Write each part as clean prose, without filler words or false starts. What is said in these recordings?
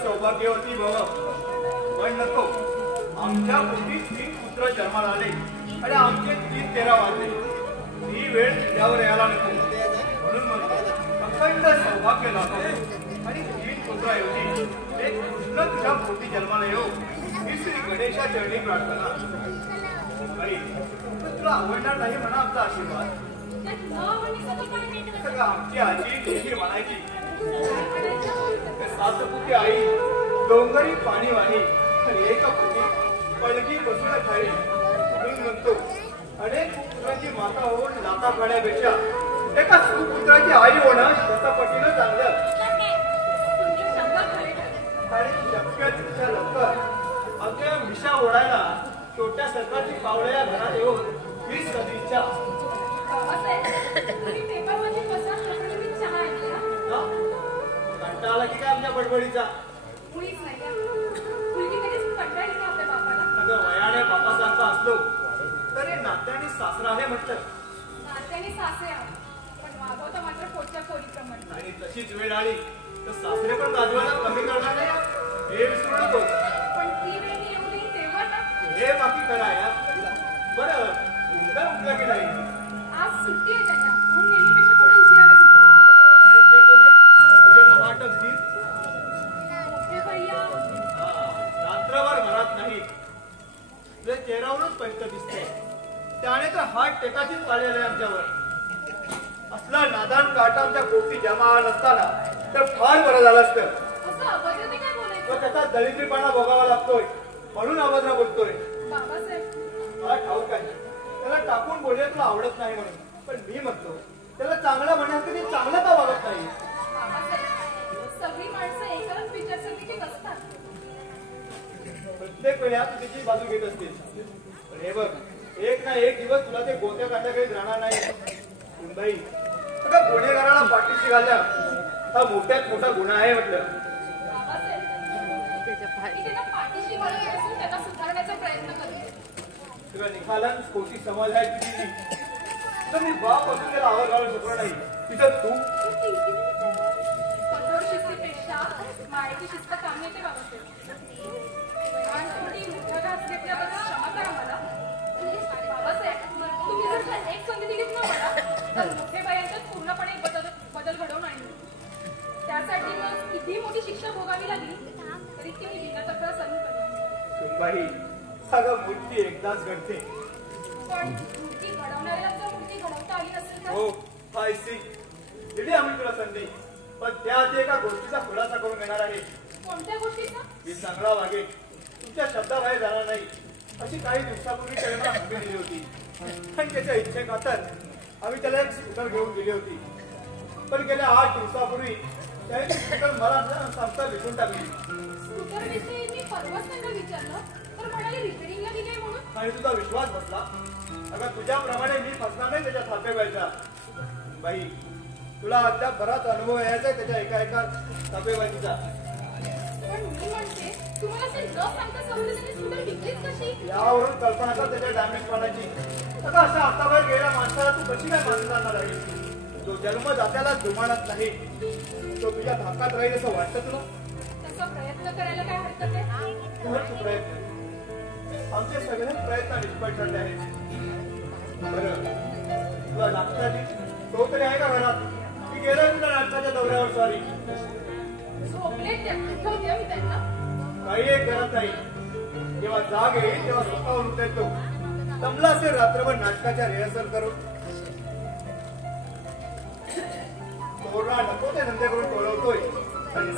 सौभाग्यवती भव. पण नको, आमच्या पोटी 3 पुत्र जन्माला आले आणि आमचे 3-13 वाजले. ही वेळ तुझ्यावर यायला नको म्हणून म्हणतो अखंड सौभाग्य लाभो आणि 3 पुत्राऐवजी एक कृष्ण तुझ्या पोटी जन्माला येऊ ही श्री गणेशा चरणी प्रार्थना. तुला आवडणार नाही म्हणा आमचा आशीर्वाद. आमची आजी तुझी म्हणायची सातपुती आई डोंगरी पाणी वाणी एक पुती पलकी बसून खाई. मी म्हणतो अनेक पुत्राची माता होऊन लाता खाण्यापेक्षा एका सुपुत्राची आई होणं शतपटीनं चांगलं. आणि शक्य तिच्या लवकर अगदी मिशा ओढायला छोट्या सरकारची पावलं या घरात येऊन ही सदिच्छा. कंटाळा की काय आमच्या बडबडीचा? अगं वयाने बापासारखा असलो तरी नात्याने सासरा आहे म्हटलं. नात्याने सासरे पण वागवतो मात्र पोटच्या पोरीप्रमाणे. आणि तशीच वेळ आली तर सासरे पण गाजवायला कमी करणार नाही हे विसरू नको. पण ती वेळ येऊ नये तेव्हा ना हे बाकी करा यार. बरं उद्या उठला की नाही? आज सुट्टी आहे त्यांना म्हणून नेहमीपेक्षा थोडं उशिराने सुटतो. आणि ते तुझे महाटक दिन मोठे भैया रात्रभर घरात नाही. तुझ्या चेहऱ्यावरूनच पैसे दिसते. त्याने तर हात टेकाचीच पाळलेला आहे आमच्यावर. असला नादान काटा आमच्या गोष्टी जमा नसताना तर फार बरं झालं असतं. असं अभद्रते काय बोलायचं? त्याचा दरिद्रीपणा भोगावा लागतोय म्हणून अभद्र बोलतोय. बाबासाहेब मला ठाऊक आहे त्याला टाकून बोलले तुला आवडत नाही म्हणून. पण मी म्हणतो त्याला चांगलं म्हणण्याचं ते चांगलं का वागत नाही? सगळी माणसं एकाच विचारसरणीची असतात. प्रत्येक वेळा तू तिची बाजू घेत असतेस. पण हे बघ एक ना एक दिवस तुला ते गोत्या काढल्याकडे राहणार नाही. सुनबाई अगं गुन्हेगाराला पाठीशी घालल्या हा मोठ्यात मोठा गुन्हा आहे म्हटलं. पाठीशी घालून बसून त्यांना सुधारण्याचा प्रयत्न करते. तुला निखालन खोटी समज आहे तुझी. तर मी बाप असून त्याला आवाज घालू शकलो नाही. तिथं तू कठोर शिस्तीपेक्षा मायेची शिस्त कामी येते बाबासाहेब. मोठ्या घास घेतल्याबद्दल क्षमा करा मला. बाबासाहेब तुम्ही जर एक संधी दिलीत ना मला तर मोठे बायांच्यात पूर्णपणे बदल घडवून आणली. त्यासाठी मग किती मोठी शिक्षा भोगावी लागली तरी ती मी विना तक्रार सहन करेन. सुनबाई सगळं मूर्ती एकदाच घडते. पण मूर्ती घडवणाऱ्याला जर मूर्ती घडवता आली नसेल तर? हो आय सी. दिली आम्ही तुला संधी. पण त्याआधी एका गोष्टीचा खुलासा करून घेणार आहे. कोणत्या गोष्टीचा? मी चांगला वागेल तुमच्या शब्दाबाहेर जाणार नाही अशी काही दिवसापूर्वी त्याने मला हमी दिली होती. आणि त्याच्या इच्छेखातर आम्ही त्याला एक स्कूटर घेऊन दिली होती. पण गेल्या 8 दिवसापूर्वी त्याने स्कूटर मला सांगता विकून टाकली. स्कूटर विषयी मी परवाच त्यांना विचारलं तर म्हणाले रिपेअरिंगला दिले म्हणून. आणि तुझा विश्वास बसला. अगं तुझ्याप्रमाणे मी फसणार नाही त्याच्या थापेबाईचा. बाई तुला अद्याप बराच अनुभव यायचा आहे त्याच्या एका थापेबाईचा. पण मी म्हणते तुम्हाला असे न सांगता समजलं त्याने स्कूटर विकलीच कशी? यावरून कल्पना कर त्याच्या डॅमेज पाण्याची. आता अशा हाताबाहेर गेल्या माणसाला तू कशी काय मानली जाणार आहे? जो जन्म जात्याला जुमानत नाही तो तुझ्या धाकात राहील असं वाटतं तुला? तसा प्रयत्न करायला काय हरकत आहे? प्रयत्न आमचे सगळे प्रयत्न निष्फळ ठरले आहेत. बरं तुला नाटकाची तो तरी आहे का घरात? मी गेलोय तुला नाटकाच्या दौऱ्यावर. सॉरी झोपले ठेवते मी त्यांना. काही एक गरज नाही. जेव्हा जाग येईल तेव्हा स्वतःहून उठतो. जमला असेल रात्रभर नाटकाच्या रिहर्सल करून. तोरणा नको ते नंतर करून टोळवतोय आणि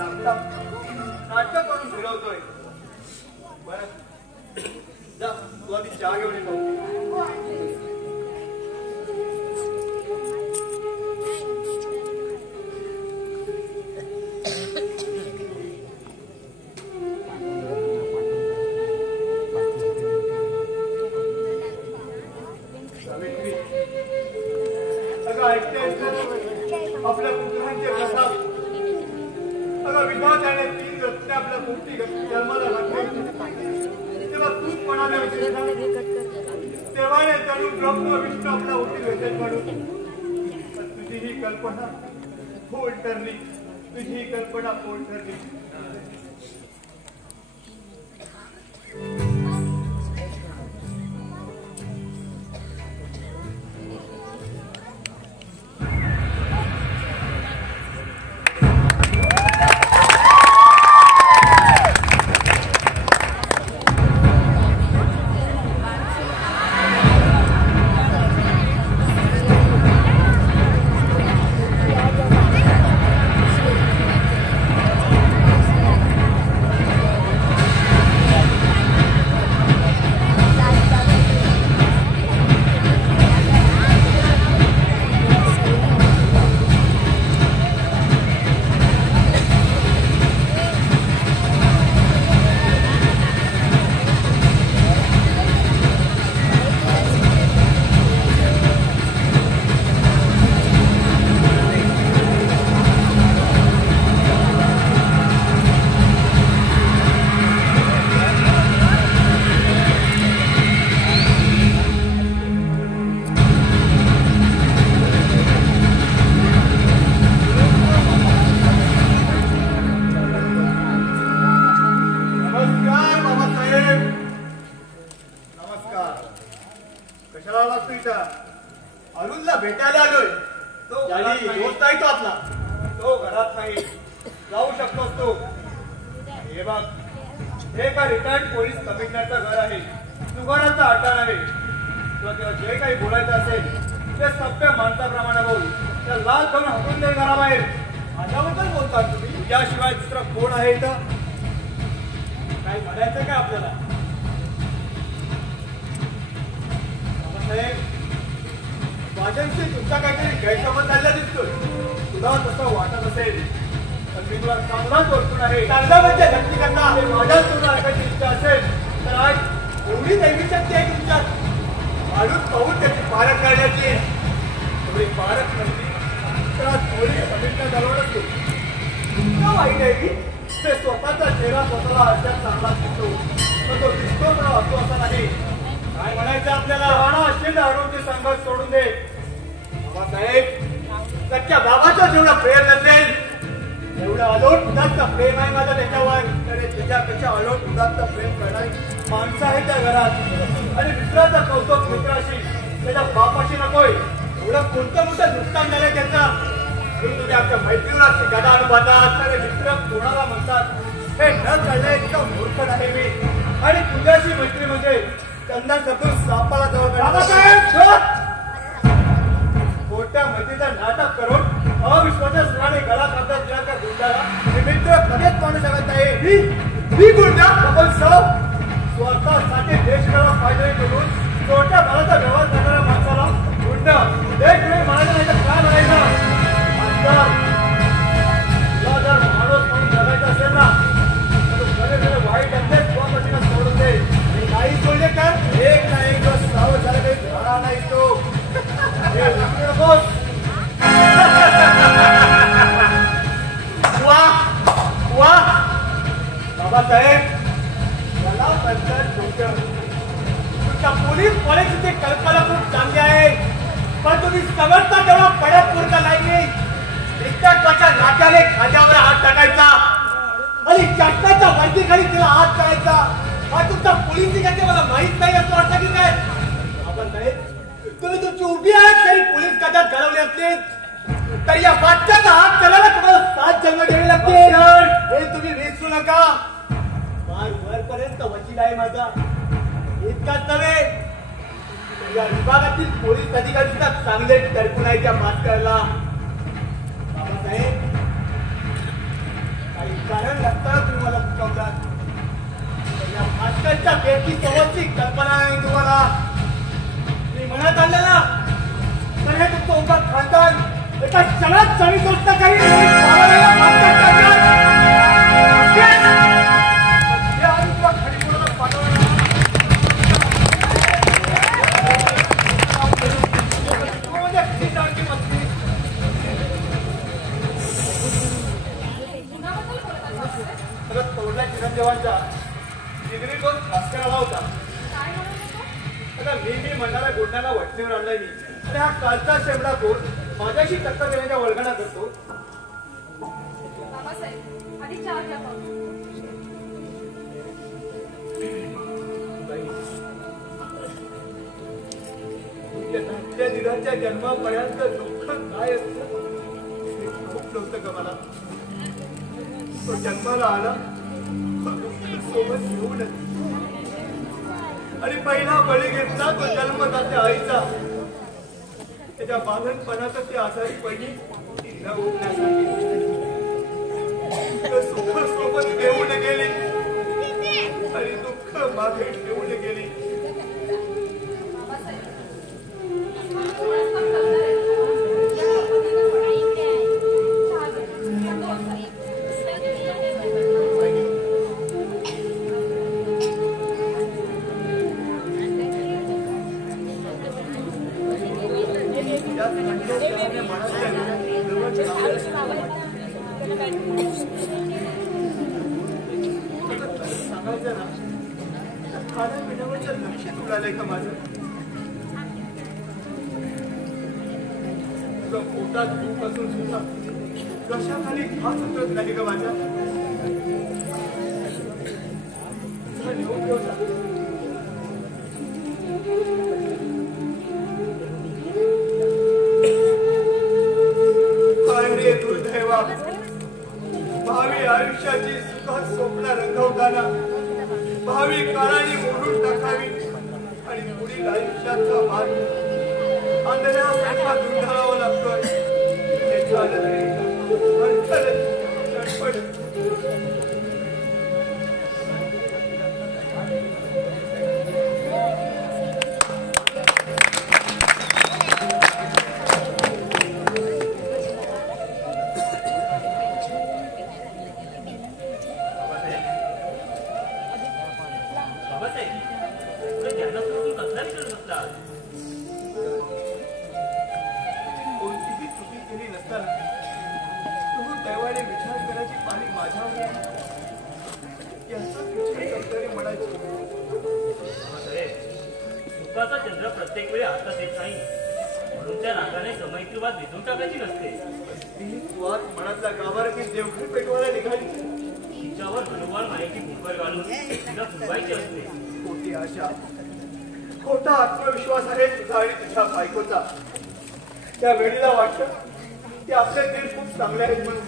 नाटक करून फिरवतोय. बरं जा तू आधी चहा घेऊन येतो. सावित्री, अगं ऐकतेस ना आपल्या पुत्रांचे प्रताप. अगं विधात्याने 3 रत्ने आपल्या पोटी जन्माला घातली, तेव्हा तूच म्हणाले होते ना, तेव्हाने तनु ब्रह्म विष्णू आपल्या ओटी घेतेल म्हणून. तुझी ही कल्पना फोल ठरली, तुझी ही कल्पना फोल ठरली. अरुणला भेटायला आलोय. तो दोस्त आहे तो आपला. तो घरात नाही, जाऊ शकतोस तो. हे बघ, हे का रिटायर्ड पोलीस कमिशनरचं घर आहे, सुगराचा अड्डा नव्हे. तुला जे काही बोलायचं असेल ते सभ्य माणसाप्रमाणे बोल. त्या लाल जाऊन हटून दे घराबाहेर. माझ्याबद्दल बोलता तुम्ही? तुझ्याशिवाय दुसरं कोण आहे इथं? काही म्हणायचं का आपल्याला? बाबासाहेब, माझ्याविषयी तुमचा काहीतरी गैरसमज झालेला दिसतोय. तुला तसं वाटत असेल तर मी तुला चांगलाच ओळखून आहे. चांगला म्हणजे नक्की करता माझ्याच तुला ऐकायची इच्छा असेल तर आज एवढी दैवी शक्ती आहे तुमच्यात. माणूस पाहून त्याची पारख करण्याची. थोडी पारख नसली तर आज थोडी समिष्ट घालवून असतो. इतका वाईट आहे की ते स्वतःचा चेहरा स्वतःला अशात चांगला दिसतो, पण तो दिसतो तर असतो असा नाही. काय म्हणायचं आपल्याला? राणा असेल अरुणचे संघर्ष सोडून दे. बाबासाहेब, सच्च्या बाबाचा जेवढा प्रेम नसेल एवढं अलोट उदात्त प्रेम आहे माझं त्याच्यावर. तर त्याच्यापेक्षा अलोट उदात्त प्रेम करणारी माणसं आहे त्या घरात. आणि मित्राचा कौतुक मित्राशी, त्याच्या बापाशी नकोय. एवढं कोणतं मोठं नुकसान झालंय त्याचं. तुम्ही आमच्या मैत्रीला गदा अनुभवतात तर मित्र कोणाला म्हणतात हे न कळलंय. इतका मूर्ख आहे मी. आणि तुझ्याशी मैत्री म्हणजे त्यांना सतून सापाला जवळ. खोट्या मैत्रीचा नाटक करून अविश्वासाने गळा कापतात दिला गुंडाला हे मित्र कधीच पाहू शकत नाही. मी गुंडा आपण सब स्वतःसाठी देशाला फायदा करून छोट्या भावाचा व्यवहार करणाऱ्या माणसाला गुंडा एक वेळ म्हणायचं नाही तर काय म्हणायचं? तुला जर माणूस म्हणून जगायचं असेल ना तर वाईट अभ्यास स्वपटीला सोडून दे. काही सोडले तर एक ना एक दिवस सावध झाला काही झाला नाही तो. हे नकोस. बाबासाहेब, मला म्हणतात तुमच्या पोलीस पॉलिसीची कल्पना खूप चांगली आहे, पण तुम्ही समजता तेव्हा पडत पुरता नाही. त्वचा नाट्याने खाद्यावर हात टाकायचा आणि चष्टाच्या वरतीखाली तिला हात टाकायचा. हा तुमचा पोलिसी काय मला माहित नाही असं वाटतं की काय? बाबासाहेब, तुम्ही तुमची उभी आहात तरी पोलीस खात्यात घडवले असतील तर या बादशाचा हात करायला तुम्हाला 7 जन्म घ्यावे लागतील. हे तुम्ही विसरू नका. फार वरपर्यंत वकील आहे माझा. इतकाच नव्हे, या विभागातील पोलीस अधिकारी सुद्धा चांगले टरकून आहे त्या भास्करला. बाबासाहेब, काही कारण नसताना तुम्ही मला चुकवलात. या भास्करच्या व्यक्ती समोरची कल्पना आहे तुम्हाला. मी म्हणत आणलं ना तर हे तुमचं उभं खानदान एका क्षणात सगळी गोष्ट काही आणि हा कालचा शेमडा कोण माझ्याशी टक्कर देण्याच्या वळगणा करतो. बाबासाहेब आधी चहा घ्या मग. त्या दिराच्या जन्मापर्यंत दुःख काय असतं खूप नव्हतं का मला. तो जन्माला आला सोबत घेऊनच आणि पहिला बळी घेतला तो जन्मदात्या आईचा. त्याच्या बालनपणात ती आजारी पडली तिला उठण्यासाठी सुख सोबत घेऊन गेली आणि दुःख मागे ठेवून गेली. सांगायचं ना खाण्या पिण्यावरच्या लक्षात उडालंय का माझं. पोटात भूक असून सुद्धा कशाखाली हात उतरत नाही का माझ्या. रे दुर्दैवा भावी आयुष्याची सुखात स्वप्न रंगवताना भावी काळाने मोडून टाकावी आणि पुढील आयुष्याचा भाग आंधळ्यासारखा धुंडाळावा लागतोय. कोणतीही चुकी केली नसताना तू दैवाने विचार करायची पाणी माझ्यावर याचाच विचार करणारी म्हणायची. सुखाचा चंद्र प्रत्येक वेळी हातात येत नाही म्हणून त्या रागाने समयची वाद विधून टाकायची नसते. ती स्वाद मनातला गाभार की देवघर पेटवायला निघाली. तिच्यावर हनुमान माहिती कुंभर घालून तिला फुलवायची असते. खोटी आशा खोटा आत्मविश्वास आहे तुझा आणि तुझ्या बायकोचा. त्या वेळीला वाटतं की आपले दिल खूप चांगले आहेत म्हणून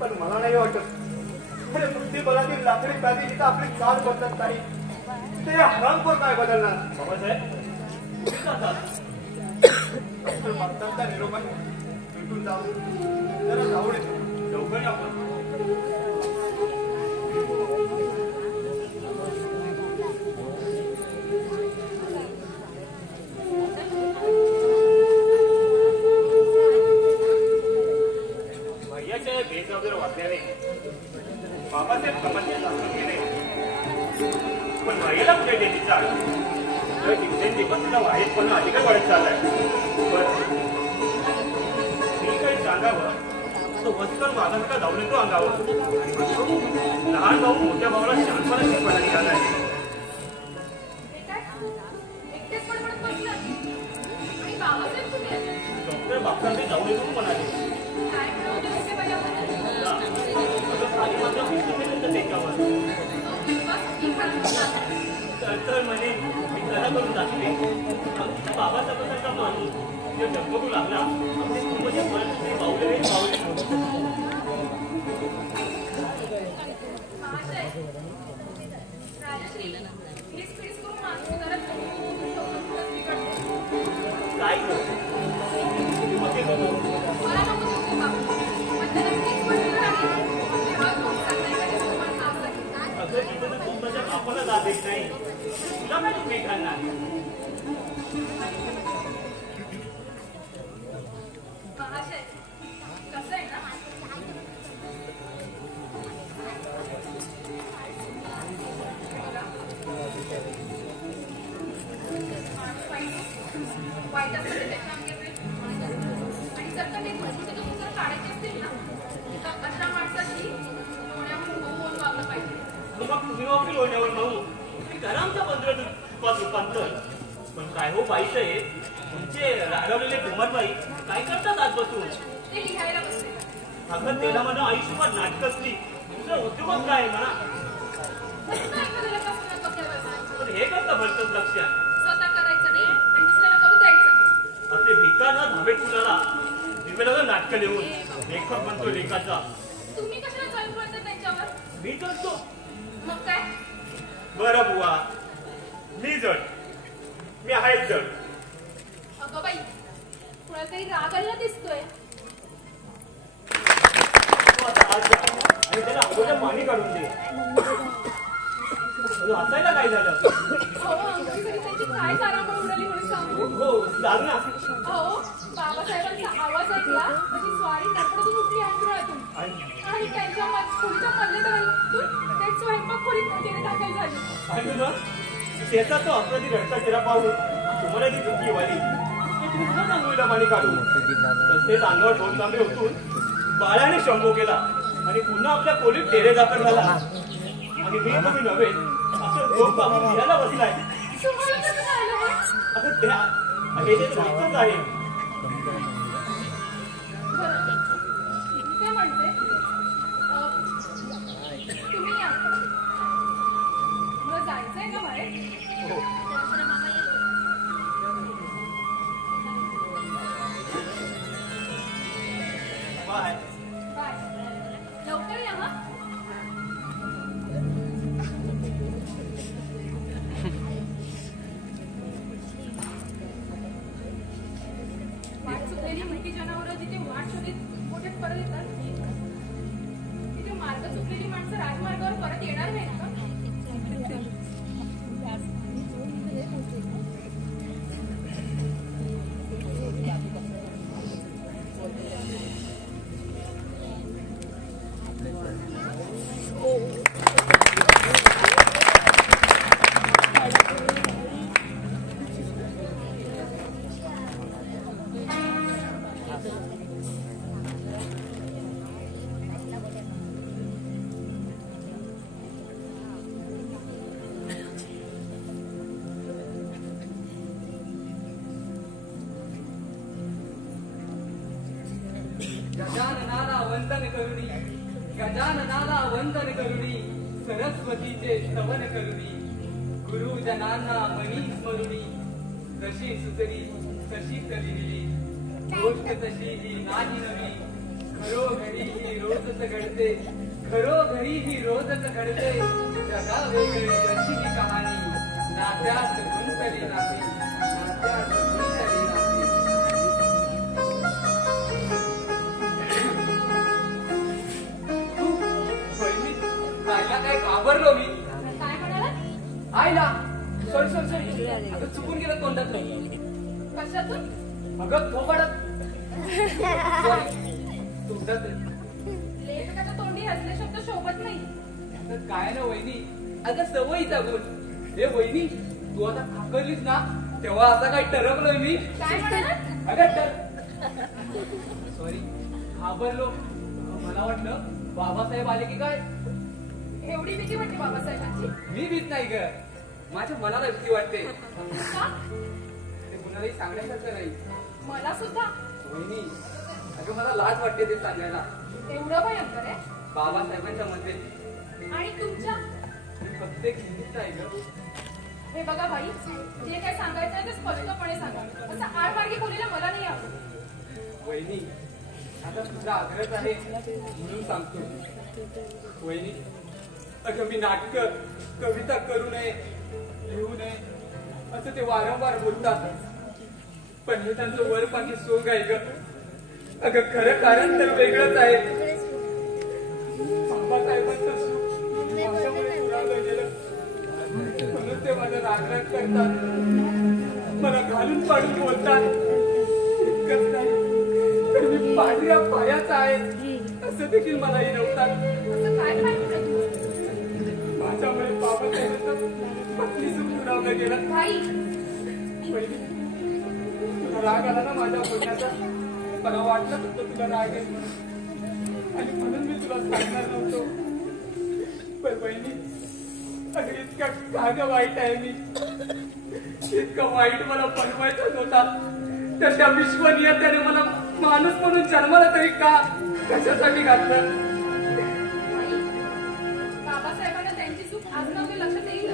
पण मला नाही वाटत. बुद्धिबलातील लाकडी प्राणी जिथं आपली चाल बदलत नाही ते हरामखोर काय बदलणार. बाबासाहेब डॉक्टर मागताना निरोप आहे भेटून जाऊ जरा जाऊन येतो. लवकर आपण बेजबाबदार वागल्याने बाबासाहेब कमाचे दाखल केले पण वाईला कुठे देते चाल तर दिवसेंदिवस तिला वाईटपणा अधिकच वाढत चाललाय. मी काही सांगावं तो वस्कर माझा का धावून येतो अंगावर. लहान भाऊ मोठ्या भावाला शांतपणे शिकवायला निघालाय. डॉक्टर बापसांनी जाऊन येतो म्हणाले. तर म्हणे मी करा करून दाखले बाबासाहेबांचा माणूस जो जन्मू लागला म्हणजे परिस्थिती पावले काय आपल्याला जात येत नाही तुला काय तुम्ही खाणार. कसं आहे ना वाईटामध्ये काम घेते आणि जर का ते मजबूत काढायचे असतील ना तर अशा माणसाची लोण्यावर वागलं पाहिजे. मग तुम्ही वापरी लोण्यावर भाऊ करा आमच्या 15 रूपात रूपांतर. पण काय हो बाईच आहे तुमचे रागवलेले कुमारबाई काय करतात आज बसून? ते लिहायला बसले. अगं त्याला म्हणा आयुष्यभर नाटक असली तुझं उद्योगच काय म्हणा. कसं काय एखाद्याला कसं बसायला बसायचं? पण हे कसं भरतच लक्षात? स्वतः करायचं नाही आणि दुसऱ्याला करू द्यायचं नाही. आपले भिकाना धाबे फुलाला दिवेला नाटक लिहून लेखक बनतो लेखाचा. तुम्ही कशाला चालू करता त्यांच्यावर? मी करतो. मग काय? बरं बुवा, मी जड, मी आहे जड. अगं बाई, कुणाला तरी राग आलेला दिसतोय. तू आता आज जा आणि त्याला अगोदर पाणी काढून दे. हसायला काय झालं? हो, अंगठी सगळी त्यांची काय तारांबळ उडाली म्हणून सांगू? हो सांग ना. हो, बाबासाहेबांचा आवाज ऐकला म्हणजे स्वारी तडफडून उठली अंतराळातून आणि त्यांच्या खोलीच्या मधल्या ते स्वयंपाक खोलीत गेले दाखल झाले. आणि तुझं शेतात तो अपराधी रडता चेहरा पाहून तुम्हाला ती चुकी वाली तुम्ही तुझ्या सांगूला पाणी काढून तसेच अंगावर दोन तांबे होतून बाळाने शंभो केला आणि पुन्हा आपल्या खोलीत डेरे दाखल झाला आणि मी तुम्ही नव्हे असं दोन पाहून लिहायला बसलाय. तुम्हाला कसं कळलं हे? आता त्या हे जे रोजच आहे. बरं, ते म्हणते तुम्ही या. मला जायचंय का बाहेर? हो. बाय. बाय. लवकर या हा. वाट चुकलेली मोठी जनावरं जिथे वाट शोधित मोठे परत येतात तिथे मार्ग चुकलेली माणसं राजमार्गावर परत येणार नाहीत का? गजाननाला वंदन करुणी, गजाननाला वंदन करुणी, सरस्वतीचे स्तवन करुणी, गुरुजनांना मनी स्मरुणी, जशी सुचली तशी तरी गोष्ट तशी ही नाही नवी, घरोघरी ही रोजच घडते, घरोघरी ही रोजच घडते, जगा वेगळी अशी ही कहाणी, नात्यात गुंतली नाही, नात्यात गुंतली नाही. आईला काय घाबरलो मी. काय म्हणाला? आईला सॉरी अगं चुकून गेलं तोंडात. कशातून? अगं थोबाडात. तोंडात लेखकाच्या तोंडी हसले शब्द शोभत नाही. अगं काय ना वहिनी, अगं सवयीचा गुण. हे वहिनी तू आता खाकरलीस ना तेव्हा आता काय टरकलोय मी. काय म्हणाला? अगं सॉरी घाबरलो. मला वाटलं बाबासाहेब आले की काय. एवढी भीती वाटते बाबासाहेबांची? मी भीत नाही ग, माझ्या मनाला भीती वाटते. का? ते कुणालाही सांगण्यासारखं नाही. मला सुद्धा. वहिनी अगं मला लाज वाटते ते सांगायला. एवढं भयंकर आहे? बाबासाहेबांच्या मध्ये आणि तुमच्या? फक्त एक हिंदीच आहे ग. हे बघा बाई, जे काय सांगायचं आहे ते स्पष्टपणे सांगा. असं आडमार्गी बोलायला मला नाही आवडत. वहिनी आता तुझा आग्रह आहे म्हणून सांगतो. वहिनी अगं मी नाटक कविता करू नये, लिहू नये असं ते वारंवार बोलतात, पण हे त्यांचं वरपाकी सोंग आहे ग. अगं खरं कारण तर वेगळंच आहे. बाबासाहेबांचं सुख माझ्यामुळे दुरावलं गेलं म्हणून ते माझा रागराग करतात, मला घालून पाडून बोलतात. इतकंच नाही तर मी पांढऱ्या पायाचा आहे असं देखील मला हिरवतात. असं काय पाहिजे तुला? माझ्यामुळे बाबासाहेबांचं पत्नी सुख दुरावलं गेलं. बाई, पहिली तुला राग आला ना माझ्या बोलण्याचा. मला वाटलं होतं तुला राग येईल म्हणून आणि म्हणून मी तुला सांगणार नव्हतो. पण बहिणी अगं इतका काग वाईट आहे मी. इतकं वाईट मला बनवायचं नव्हता. तर त्या विश्वनियतेने मला माणूस म्हणून जन्माला तरी का कशासाठी घातलं? बाबासाहेबांना त्यांची चूक आज ना उद्या लक्षात येईल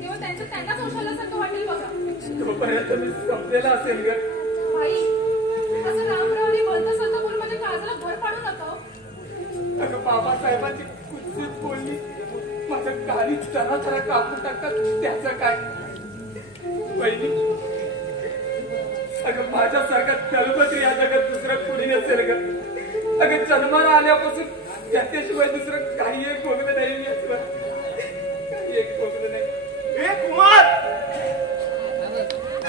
तेव्हा त्यांना कौशल्यासारखं वाटेल बघा. तोपर्यंत मी संपलेला असेल ग. भाई असं रामरावने बोलता चालता बोल माझ्या काळजाला भर पाडू नका. अगं बाबासाहेबांची कुचकुच बोलली माझ्या गाडी चरा चरा कापून टाकतात त्याचं काय? बहिणी अगं माझ्यासारखा दलपत्री या जगात दुसरं कोणी नसेल ग. अगं जन्माला आल्यापासून त्याच्याशिवाय दुसरं काही एक भोगलं नाही मी असं काही एक भोगलं नाही. ए कुमार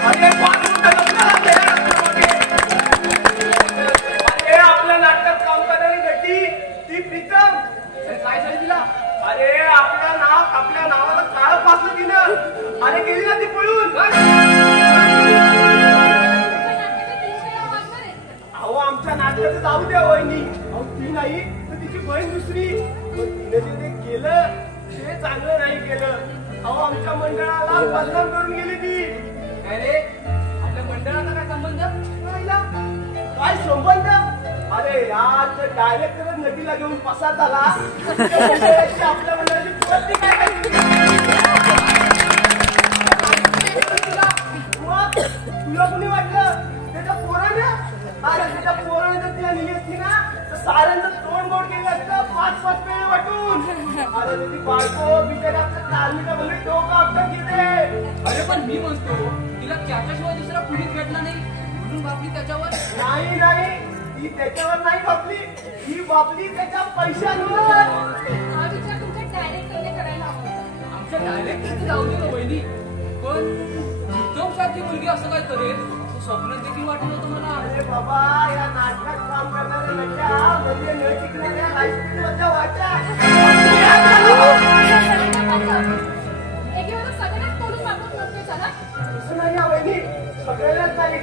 अरे अरे आपल्या नाटकात काम करणारी नटी ती प्रीतम काय झाली तिला? अरे आपल्या नावाला काळ फासलं तिनं. अरे गेली ना ती पळून. अहो आमच्या नाटकाचं जाऊ द्या वहिनी. अहो ती नाही तर तिची बहीण दुसरी. तिने जे केलं ते चांगलं नाही केलं. अहो आमच्या मंडळाला बदनाम करून गेली ती. अरे आपल्या मंडळाचा काय संबंध? काय संबंध? अरे यार डायरेक्टर नटीला घेऊन पसार झाला. आपल्या मंडळाची पूर्ती काय करायची? तुला कुणी वाटलं त्याच्या पोरानं? अरे त्याच्या पोराने जर तिला नेली असती ना तर साऱ्यांचं तोंड गोड केलं असतं 5-5 पेळे वाटून. अरे ती बायको बिचारी आपल्या तालमीला म्हणजे डोकं आपटत घेते. अरे पण मी म्हणतो तिला त्याच्याशिवाय दुसरा कुणीच भेटला नाही म्हणून बापली त्याच्यावर. नाही ती त्याच्यावर नाही बापली. ही बापली त्याच्या पैशांवर. हा विचार तुमच्या डायरेक्टरने करायला हवा होता. आमच्या डायरेक्टरचं जाऊ दे बहिणी पण उत्तमसारखी मुलगी असं काय करेल स्वप्नात देखील वाटत होतं मला. अरे बाबा या नाटकात काम करणाऱ्या नट्या म्हणजे न शिकणाऱ्या हायस्कूलमधल्या वाट्या. एकीवर सगळ्यांनाच तोडून मागून नव्हते चला. असं नाही या वहिनी सगळ्यांनाच नाही.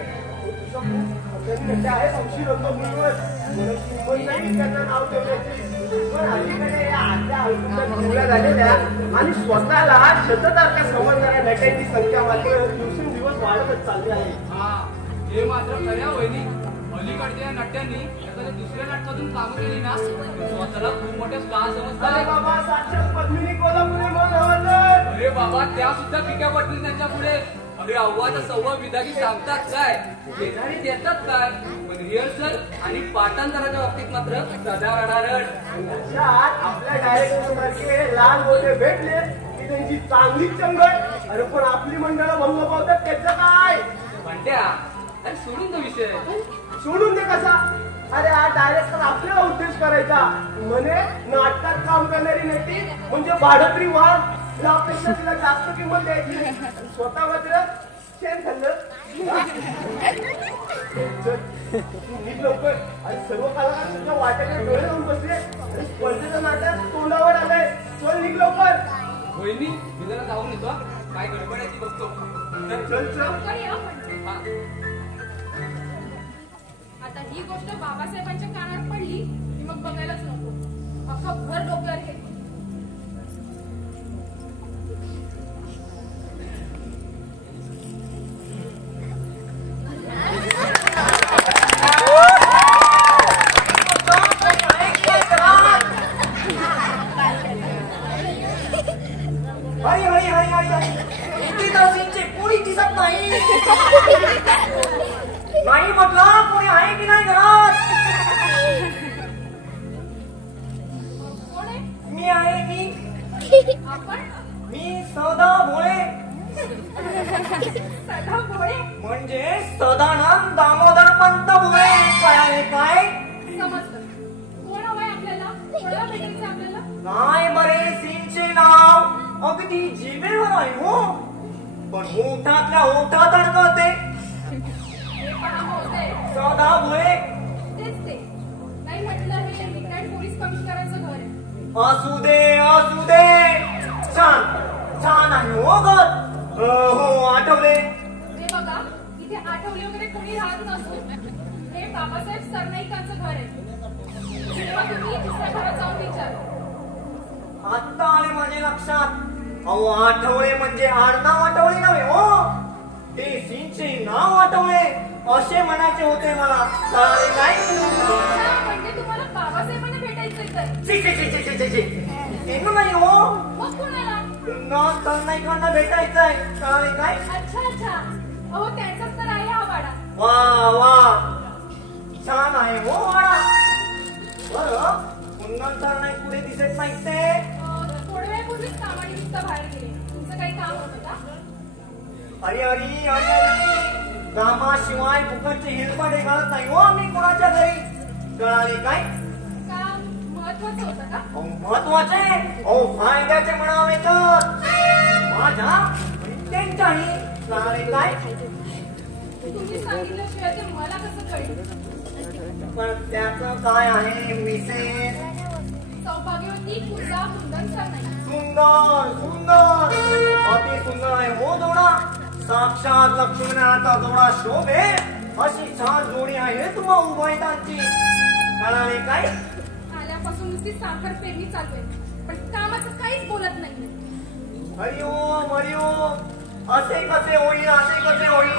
नट्या आहेत औषध होतो म्हणून नाही त्यांना नाव ठेवण्याची. पण अलीकडे या आत्या हलकुंड्या मुल्या झालेल्या आणि स्वतःला शततारख्या समजणाऱ्या नट्यांची संख्या मात्र दिवसेंदिवस वाढतच चालली आहे. हा हे मात्र खऱ्या वहिनी अलीकडच्या नाट्यांनी एखाद्या दुसऱ्या नाटकातून कामं केली ना स्वतःला खूप मोठ्या स्टार अरे समजतात. बाबा साक्षात पद्मिनी कोल्हापुरे म्हणून अरे बाबा त्या सुद्धा पिक्या पडतील त्यांच्या पुढे. अरे अव्वाचा सव्वा विधागी सांगतात काय देणारी देतात काय पण रिहर्सल आणि पाठांतराच्या बाबतीत मात्र सदा रडारड. अशात आपल्या डायरेक्टर सारखे लहान मोठे भेटले की त्यांची चांगली चंगळ. अरे पण आपली मंडळ भंग पावतात त्याचं काय? म्हणत्या अरे सोडून तो विषय. सोडून दे कसा? अरे हा डायरेक्टर आपल्याला उद्देश करायचा म्हणे नाटकात काम करणारी नटी म्हणजे भाडत्री वाघ यापेक्षा तिला जास्त किंमत द्यायची. स्वतः मात्र शेण खाल्लं. नीट लवकर आणि सर्व कलाकार तुझ्या वाट्याकडे डोळे लावून बसले आणि स्पर्धेचं नाटक तोंडावर आलंय. चल निघ लवकर. वहिनी मी जरा जाऊन येतो काय गडबडायची बघतो. चल लवकर या पण. हा. आता ही गोष्ट बाबासाहेबांच्या कानावर पडली की मग बघायलाच नको. अख्खा भर डोक्यावर घेतली. नाही म्हटलं कोणी आहे की नाही घरात? कोण आहे? मी आहे मी. आपण मी सदा भोळे सदा भोळे म्हणजे सदानंद दामोदर पंत भोळे. काय आहे काय? समजलं. कोण हवंय आपल्याला? कोणाला भेटायचं आपल्याला? काय बरे सीनचे नाव अगदी जिभेवर आहे हो पण ओठातल्या ओठात अडकवते. हे पहा महोदय. सदा भोळे. तेच ते. नाही म्हटलं हे रिटायर्ड पोलीस कमिशनरांचं घर आहे. असू दे छान छान आहे हो घर. हो आठवले. हे बघा इथे आठवले वगैरे कोणी राहत नसून हे बाबासाहेब सरनाईकांचं घर आहे. तेव्हा तुम्ही दुसऱ्या घरात जाऊन विचारा. आता आले माझ्या लक्षात. अहो आठवळे म्हणजे आडनाव आठवळे नव्हे हो ते सीनचे नाव आठवळे. असे म्हणायचे होते मला. कळाले काय? म्हणजे तुम्हाला बाबासाहेबांना भेटायचंय तर? ची ची ची ची ची ची. येणं नाही हो. मग कुणाला? सरनाईकांना भेटायचंय. कळाले काय? अच्छा अच्छा. अहो त्यांचाच तर आहे हा वाडा. वा वा छान आहे हो वाडा. बरं कुंदन सरनाईक पुढे दिसत नाही ते. थोड्या वेळापूर्वीच कामानिमित्त बाहेर गेले. तुमचं काही काम होतं का? अरे अरे अरे अरे कामाशिवाय फुकटचे हिरपाडे घालत नाही हो आम्ही कोणाच्या घरी. कळाले काय? काम महत्वाचं होतं का? अहो, महत्वाचे अहो फायद्याचे म्हणावे तर माझ्या त्यांच्याही. कळाले काय? तुम्ही सांगितल्याशिवाय ते मला कसं कळेल? पण त्याचं काय आहे मिसेस? सौभाग्यवती कुंदा कुंदन सरनाईक. सुंदर सुंदर अति सुंदर आहे हो जोडा. साक्षात लक्ष्मीनारायणाचा जोडा शोभे अशी छान जोडी आहे तुम्हा उभयतांची. कळाले काय? आल्यापासून नुसती साखर पेरणी चालू आहे पण कामाचं काहीच बोलत नाही. हरिओम हरिओम. असे कसे होईल असे कसे होईल?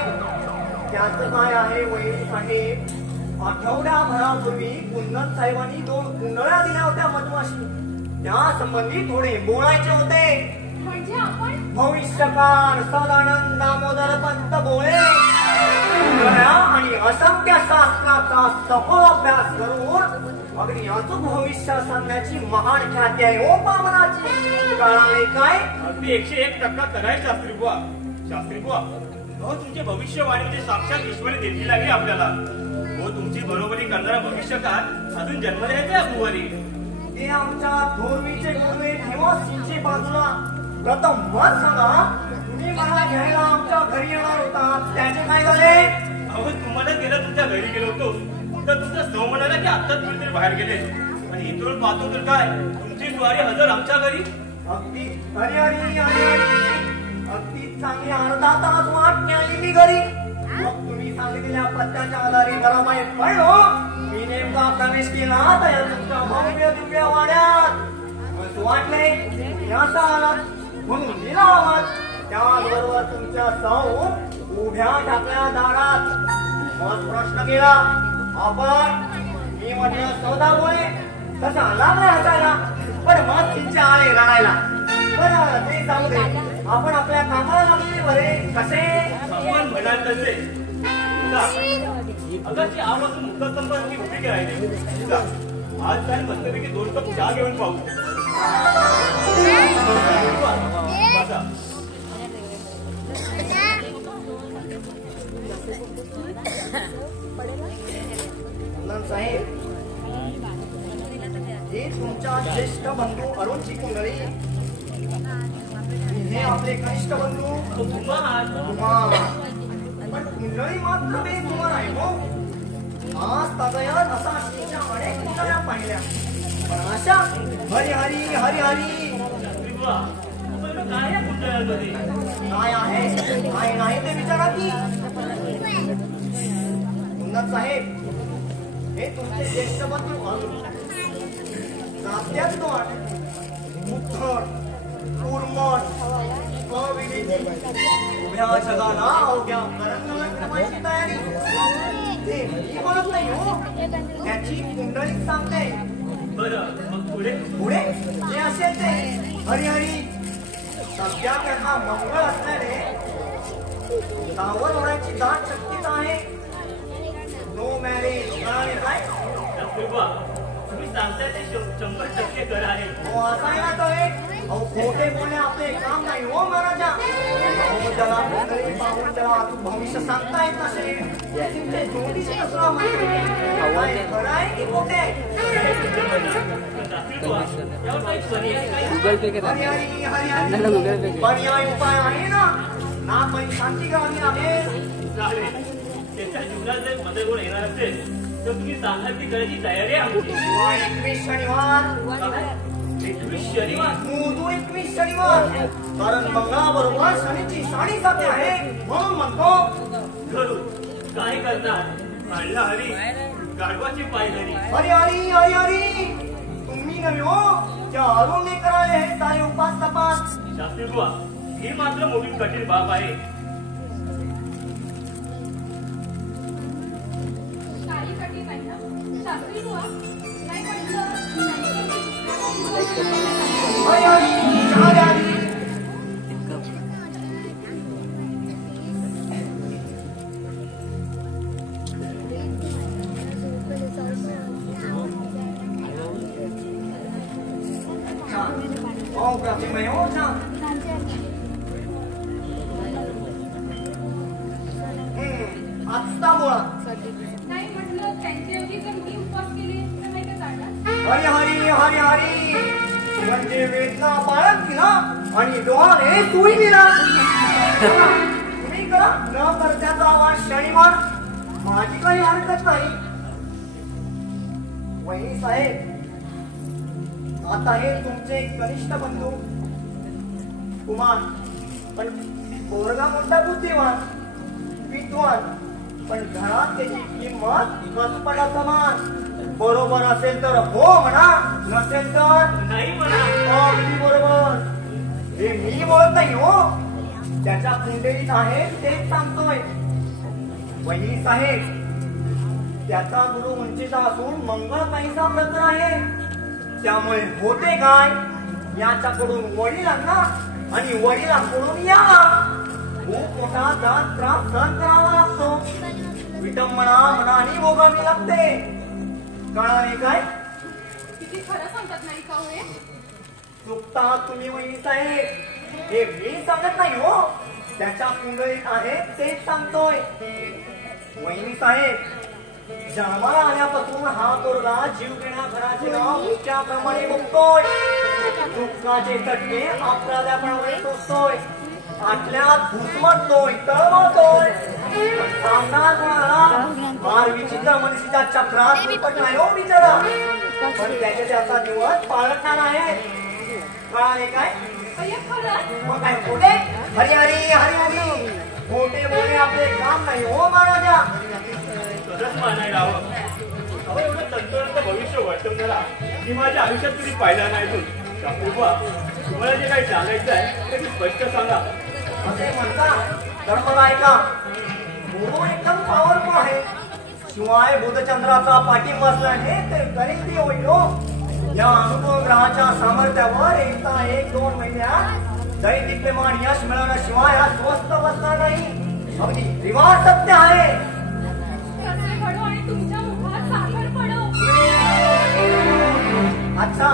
त्याचं काय आहे वैरी साहेब? आठवड्याभरापूर्वी कुंदन साहेबांनी 2 कुंडळ्या दिल्या होत्या मधमाशी. त्या संबंधी थोडे बोलायचे होते. म्हणजे आपण भविष्यकाळ सदानंद दामोदर पंत बोळे आणि असंख्य शास्त्राचा सखोल अभ्यास करून अगदी अचूक भविष्य सांगण्याची महान ख्याती आहे ओ पावनाची. कळाले काय? अगदी 101% करायचं शास्त्री बुवा. शास्त्री बुवा हो तुमचे भविष्यवाणी म्हणजे साक्षात ईश्वरी देवी लागली आपल्याला. हो तुमची बरोबरी करणारा भविष्यकाळ अजून जन्मला येते बुवारी. ते आमच्या थोरवीचे गुरुवे ठेवासींचे बाजूला प्रथम मत सांगा. तुम्ही मला घ्यायला आमच्या घरी येणार होता त्याचे काय झाले? अहो तुम्हाला गेलं तुमच्या घरी गेलो होतो तर तुमचं सौ म्हणाला की आत्ताच कुठेतरी बाहेर गेले आणि इथून पाहतो तर काय तुमची स्वारी हजर आमच्या घरी. अगदी अरे अरे अरे अरे अगदी चांगली अर्धा तास वाट मिळाली मी घरी. मग तुम्ही सांगितलेल्या पत्त्याच्या आधारे घराबाहेर पडलो. मी नेमका प्रवेश केला तर या तुमच्या भव्य दिव्य वाड्यात. मग वाटले याचा आलात म्हणून दिला आवाज. त्याबरोबर तुमच्या जाऊन उभ्या ठाकल्या दारात. मग प्रश्न केला आपण. मी म्हटलं सौदा बोले तसा लागला हसायला पण मग तिच्या आले रडायला. बरं ते जाऊ दे आपण आपल्या कामाला लागले बरे कसे? आपण म्हणाल तसे अगदी आवाजून मुक्त संपर्क उभी राहिले. आज काय मस्तपैकी 2 कप चहा घेऊन पाहू. बसा. साहेब हे तुमच्या ज्येष्ठ बंधू अरुणची कुंडळी. हे आपले कनिष्ठ बंधू कुमार. पण कुंडळी मात्र बेसुमार आहे हो. आज तागयात असा अशीच्या अनेक कुंडळ्या पाहिल्या पण अशा हरी हरी हरी हरी काय कुठे काय आहे काय नाही ते विचारा की. कुंदन साहेब हे तुमचे ज्येष्ठ बंधू अरुण. नात्यात दोन मुखड उर्मट उभ्या जगाला अवघ्या करंगळी तयारी. ते मी बोलत नाही हो त्याची कुंडळी सांगते. बरं मग पुढे पुढे जे असेल ते हरी हरी. सध्या त्यांना मंगळ असल्याने दावर होण्याची दाट शक्यता आहे. No marriage. कळाले काय? तुम्ही सांगताय ते 100% खरं आहे. हो असायला तर अहो खोटे बोलणे आपले काम नाही हो महाराजा. हो ज्याला कुंडळी पाहून त्याला अचूक भविष्य सांगता येत नसे ते तुमचे ज्योतिषी कसं काय खरं आहे की खोटे? हरी हरी हरी हरी पर्याय उपाय आहे ना. नागबाई शांती करावी लागेल. चालेल. त्याच्या जीवनात जर बदल होऊन येणार असेल तर तुम्ही सांगाल ती करायची तयारी आहे आमची. 21 शनिवार 21 शनिवार. 21 शनिवार कारण मंगळाबरोबर शनीची साडी जाते आहे म्हणून म्हणतो. करू काय करणार? आणला हरी गाढवाची पाय धरी. हरी हरी हरी हरी. तुम्ही नव्हे हो त्या अरुणने करायला हे सारे उपास तपास. शास्त्री बुवा ही मात्र मोठी कठीण बाब आहे. नाही म्हटलं हरी हरी चहा द्या आधी. प्रतिमय छान. आत्ता बोला. नाही म्हटलं त्यांच्याऐवजी जर मी उपवास केले तर नाही का चालणार? हरी हरी हरी हरी म्हणजे वेदना पाळत दिला आणि डोहाने तुही दिला. तुम्ही करा न करत्याचा आवाज शनिवार माझी काही हरकत नाही. वहिनी साहेब आता हे तुमचे कनिष्ठ बंधू कुमार पण पोरगा मोठा बुद्धिवान विद्वान पण घरात त्याची किंमत कसपटा समान. बरोबर असेल तर हो म्हणा नसेल तर नाही म्हणा. अगदी बरोबर. हे मी बोलत नाही हो त्याच्या कुंडलीत आहे तेच सांगतोय. वहिनी साहेब त्याचा गुरु उंचीचा असून मंगळ काहीसा व्रत आहे. त्यामुळे होते काय याच्याकडून वडिलांना आणि वडिलांकडून याला खूप मोठा त्रास सहन करावा लागतो. विटंबना मनाने भोगावी लागते. कळाले काय? किती खरं सांगतात नाही का होय? चुकता तुम्ही वहिनी साहेब. हे मी सांगत नाही हो त्याच्या कुंडलीत आहे तेच सांगतोय. वहिनी साहेब जन्माला आल्यापासून हा पोरगा जीव घेण्या घराचे नाव उच्चाप्रमाणे बघतोय. दुःखाचे चटके अपराध्याप्रमाणे सोसतोय. आतल्यात घुसमटतोय तळमळतोय. सांगणार कोणाला फार विचित्र मनुष्याच्या चक्रात दुर्पट नाही हो बिचारा. पण त्याचे त्याचा दिवस पाळटणार आहे. कळाले काय? अय्या खरंच? मग काय खोटे? हरी हरी हरी हरी खोटे बोले आपले काम नाही हो महाराजा. खरंच मानायला हवं. अहो एवढं तंतोतंत भविष्य वर्तवणारा मी माझ्या आयुष्यात कधी पाहिला नाही. तुम्हाला जे काही सांगायचं आहे ते स्पष्ट सांगा. असे म्हणता तर मग ऐका. गुरु एकदम पॉवरफुल आहे. शिवाय बुधचंद्राचा पाठिंबा असल्याने ते करेल होईल हो. या अनुभव ग्रहाच्या सामर्थ्यावर एकदा 1-2 महिन्यात दैदिप्यमान यश मिळवण्याशिवाय हा स्वस्त बसणार नाही. अगदी विवाह सत्य आहे. कसे पडो आणि तुमच्या मुखात साखर पडो. अच्छा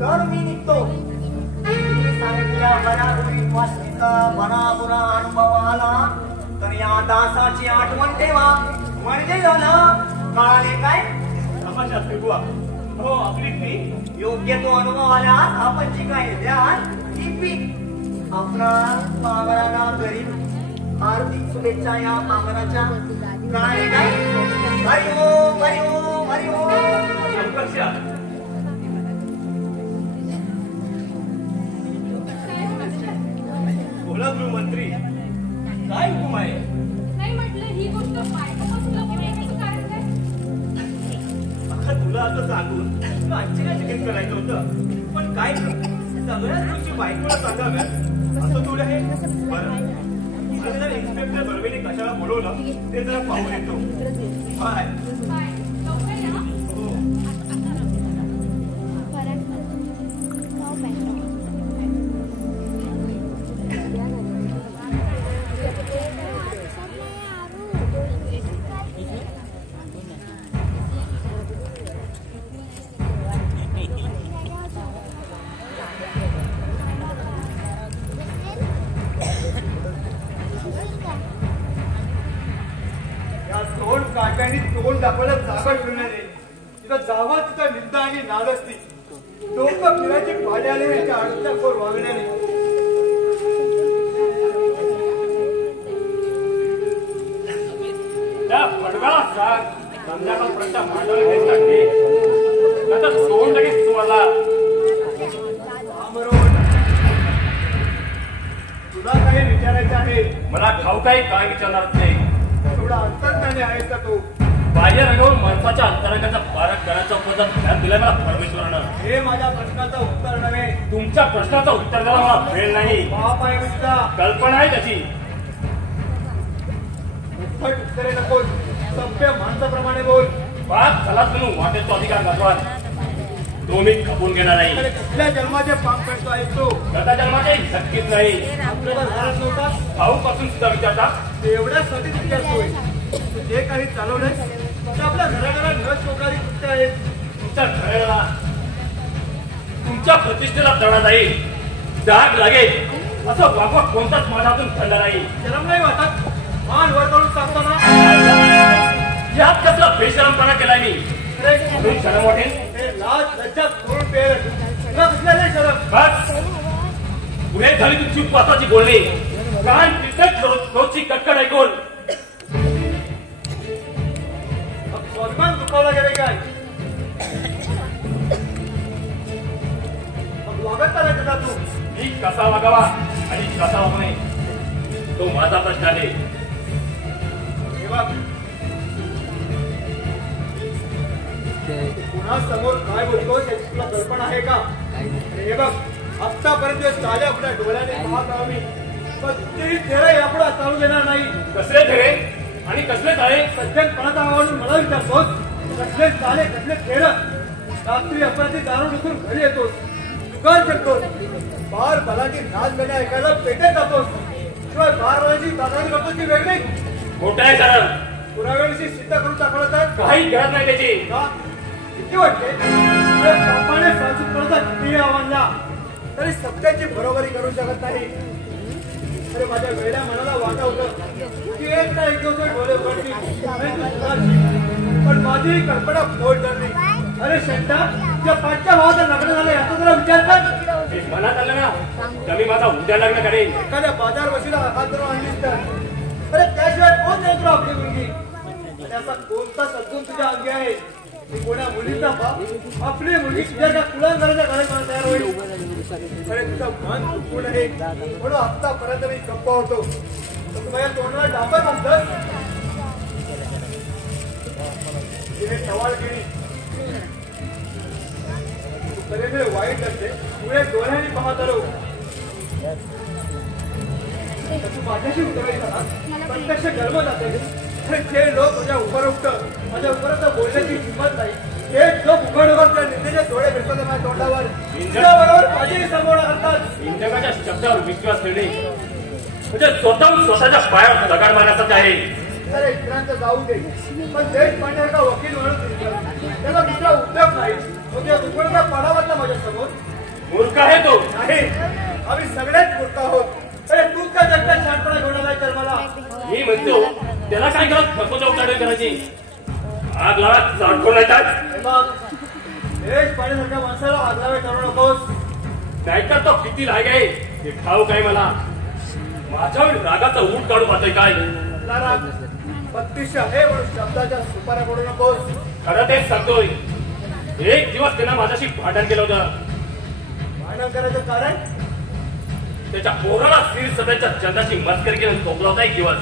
तर मी निघतो. मी सांगितल्या बऱ्या गोष्टी वाचनीचा बराबरा अनुभव आला तर या दासाची आठवण ठेवा म्हणजे झालं. कळाले काय? शास्त्री बुवा. हो आपली फी योग्य तो अनुभव आल्यास आपण जी काही द्याल ती पीक आपला पामराला गरीब हार्दिक शुभेच्छा या पामराच्या. कळाले काय? हरी ओम हरी ओम हरी ओम. बोला गृहमंत्री काय हुकूम आहे? नाही म्हटलं ही गोष्ट बायकोपासून लपवण्याचं कारण काय? आता तुला असं सांगून तुला आश्चर्यचकित करायचं होतं पण काय सगळ्याच गोष्टी बायकोला सांगाव्यात असं तुला हे बरं. मला जर इन्स्पेक्टर बर्वेने कशाला बोलवलं ते जरा पाहून येतो. बाय. बाय. लवकर या. हो. काट्याने तोंड दाखवायला जागा ठेवणार आहे. तिथं जावा तिथं निंदा आणि नाद असती. डोकं फिरायची पाडे आले त्यांच्या आडच्या खोर वागण्याने. त्या पडव्याला सांग संध्याकाळपर्यंत मांडवले घेत टाकते. त्याचं तोंड लगेच तुम्हाला. बरोबर. तुला काही विचारायचं आहे? मला ठाऊक आहे काय विचारणार नाही. थोडा अंतर्ज्ञानी आहे का तू? बाह्य रंगावर माणसाच्या अंतरंगाचा फरक करण्याचा उपचार ध्यान दिलाय मला परमेश्वरानं. हे माझ्या प्रश्नाचं उत्तर नव्हे. तुमच्या प्रश्नाचं उत्तर द्यायला मला वेळ नाही. बाप आहे तुझा. कल्पना आहे त्याची. उत्तर उत्तरे नको. सभ्य माणसाप्रमाणे बोल. बाप चला म्हणून वाटेल तो अधिकार गाजवा तो मी खपून घेणार नाही. अरे कुठल्या जन्माचे पाप करतो आहेस तू? गता जन्माचे नक्कीच नाही. आपल्याला घरात नव्हता भाऊ पासून सुद्धा विचारता एवढ्यासाठी विचारतोय. तू जे काही चालवलंयस ते आपल्या घराघरात न शोधणारी कृत्य आहेत. तुमच्या घराला तुमच्या प्रतिष्ठेला तडा जाईल, डाग लागेल असं वागवा कोणताच माझ्या हातून घडलं नाही. शरम नाही वाटत? मान वर करून सांगताना यात कसला बेशरमपणा केलाय मी? अरे म्हणून शरम वाटेल? हे लाज लज्जा करून पेर तुला कुठल्या नाही शरम? बस पुढे झाली तुमची उपवासाची बोलणी. कान पिटत रोजची कटकट ऐकून स्वाभिमान दुखावला गेले काय? मग वागत आला कसा तू? मी कसा वागावा आणि कसा वागू नये तो माझा प्रश्न आहे. हे बघ पुन्हा समोर काय बोलतो त्याची तुला कल्पना आहे का? हे बघ आतापर्यंत चाल्या आपल्या डोळ्याने पाहत आहो मी, पण ते तेरा यापुढे चालू देणार नाही. कसले थेरे आणि कसले ताळे? सज्जनपणाचा आवडून मला विचारतोस कसले चाले कसले खेळ? रात्री अपराधी दारू ढुकून घरी येतोस, दुकान शकतोस, बार बलाची नाच गाणे ऐकायला पेटेत जातोस, शिवाय बारवाल्याची दादारी करतोस की वेगळी मोठा आहे कारण पुराव्याविषयी सिद्ध करून दाखवलं तर काही गरज नाही त्याची. का? किती वाटते बापाने सासूपणाचा किती आव्हानला तरी सत्याची बरोबरी करू शकत नाही. अरे माझ्या वेड्या मनाला वाटा होतं की एक ना एक दिवस डोळे उघडतील आणि तू सुधारशील, पण माझी कल्पना पोट धरली. अरे शंटा त्या पाठच्या भावाचं लग्न झालं याचा जरा विचार कर. हे मनात आलं ना तर मी माझा उद्या लग्न करेन. एखाद्या बाजार वशीला हात धरून आणलीस तर अरे त्याशिवाय कोण नाही तुला आपली मुलगी? आणि असा कोणता सद्गुण तुझ्या अंगी आहे की कोणा मुलीचा बाप आपली मुलगी तुझ्या कुलांगराच्या घरात मला तयार होईल? अरे तुझं मन चुकून आहे म्हणून आतापर्यंत मी गप्प होतो, तर तुम्हाला तोंडाला डांबर म्हणतात तिने सवाल केली. तू कधी वाईट असते पुढे डोळ्याने पाहत आलो तू माझ्याशी उतरायचा प्रत्यक्ष गर्व जाते. जे लोक माझ्या उपरोक्त माझ्या उपरोक्त बोलण्याची हिंमत नाही हे लोक उघड त्या निंदेचे डोळे भेटतात माझ्या तोंडावर बरोबर माझी संबोधन करतात. इंद्रकाच्या शब्दावर विश्वास ठेवणे म्हणजे स्वतःहून स्वतःच्या पायावर दगड मारण्यासारखे आहे. अरे इतरांचं जाऊ दे, पण देश पांढऱ्या वकील म्हणून त्याला दुसरा उद्योग नाही. तो त्या दुकानाचा पडावातला माझ्या समोर मूर्ख आहे तो. नाही, आम्ही सगळेच मूर्ख आहोत. अरे तू का जगतात शांतपणा घेऊन आलाय तर मला मी म्हणतो त्याला काय करत फसवच्या उताडे करायची? आग लावा चाटकून येतात. हे बघ देश पाण्यासारख्या माणसाला आग्रावे करू नकोस. नाहीतर तो किती लाग आहे हे ठाऊक आहे मला. माझ्यावर रागाचा ऊट काढू पाहतोय काय? राग 32 आहे म्हणून शब्दाच्या सुपाऱ्या पडू नकोस. खरं तेच सांगतोय. एक दिवस त्यानं माझ्याशी भांडण केलं होतं. भांडण करायचं कारण त्याच्या पोराला स्त्री सध्याच्या चंदाची मस्करी केलं झोपला होता एक दिवस.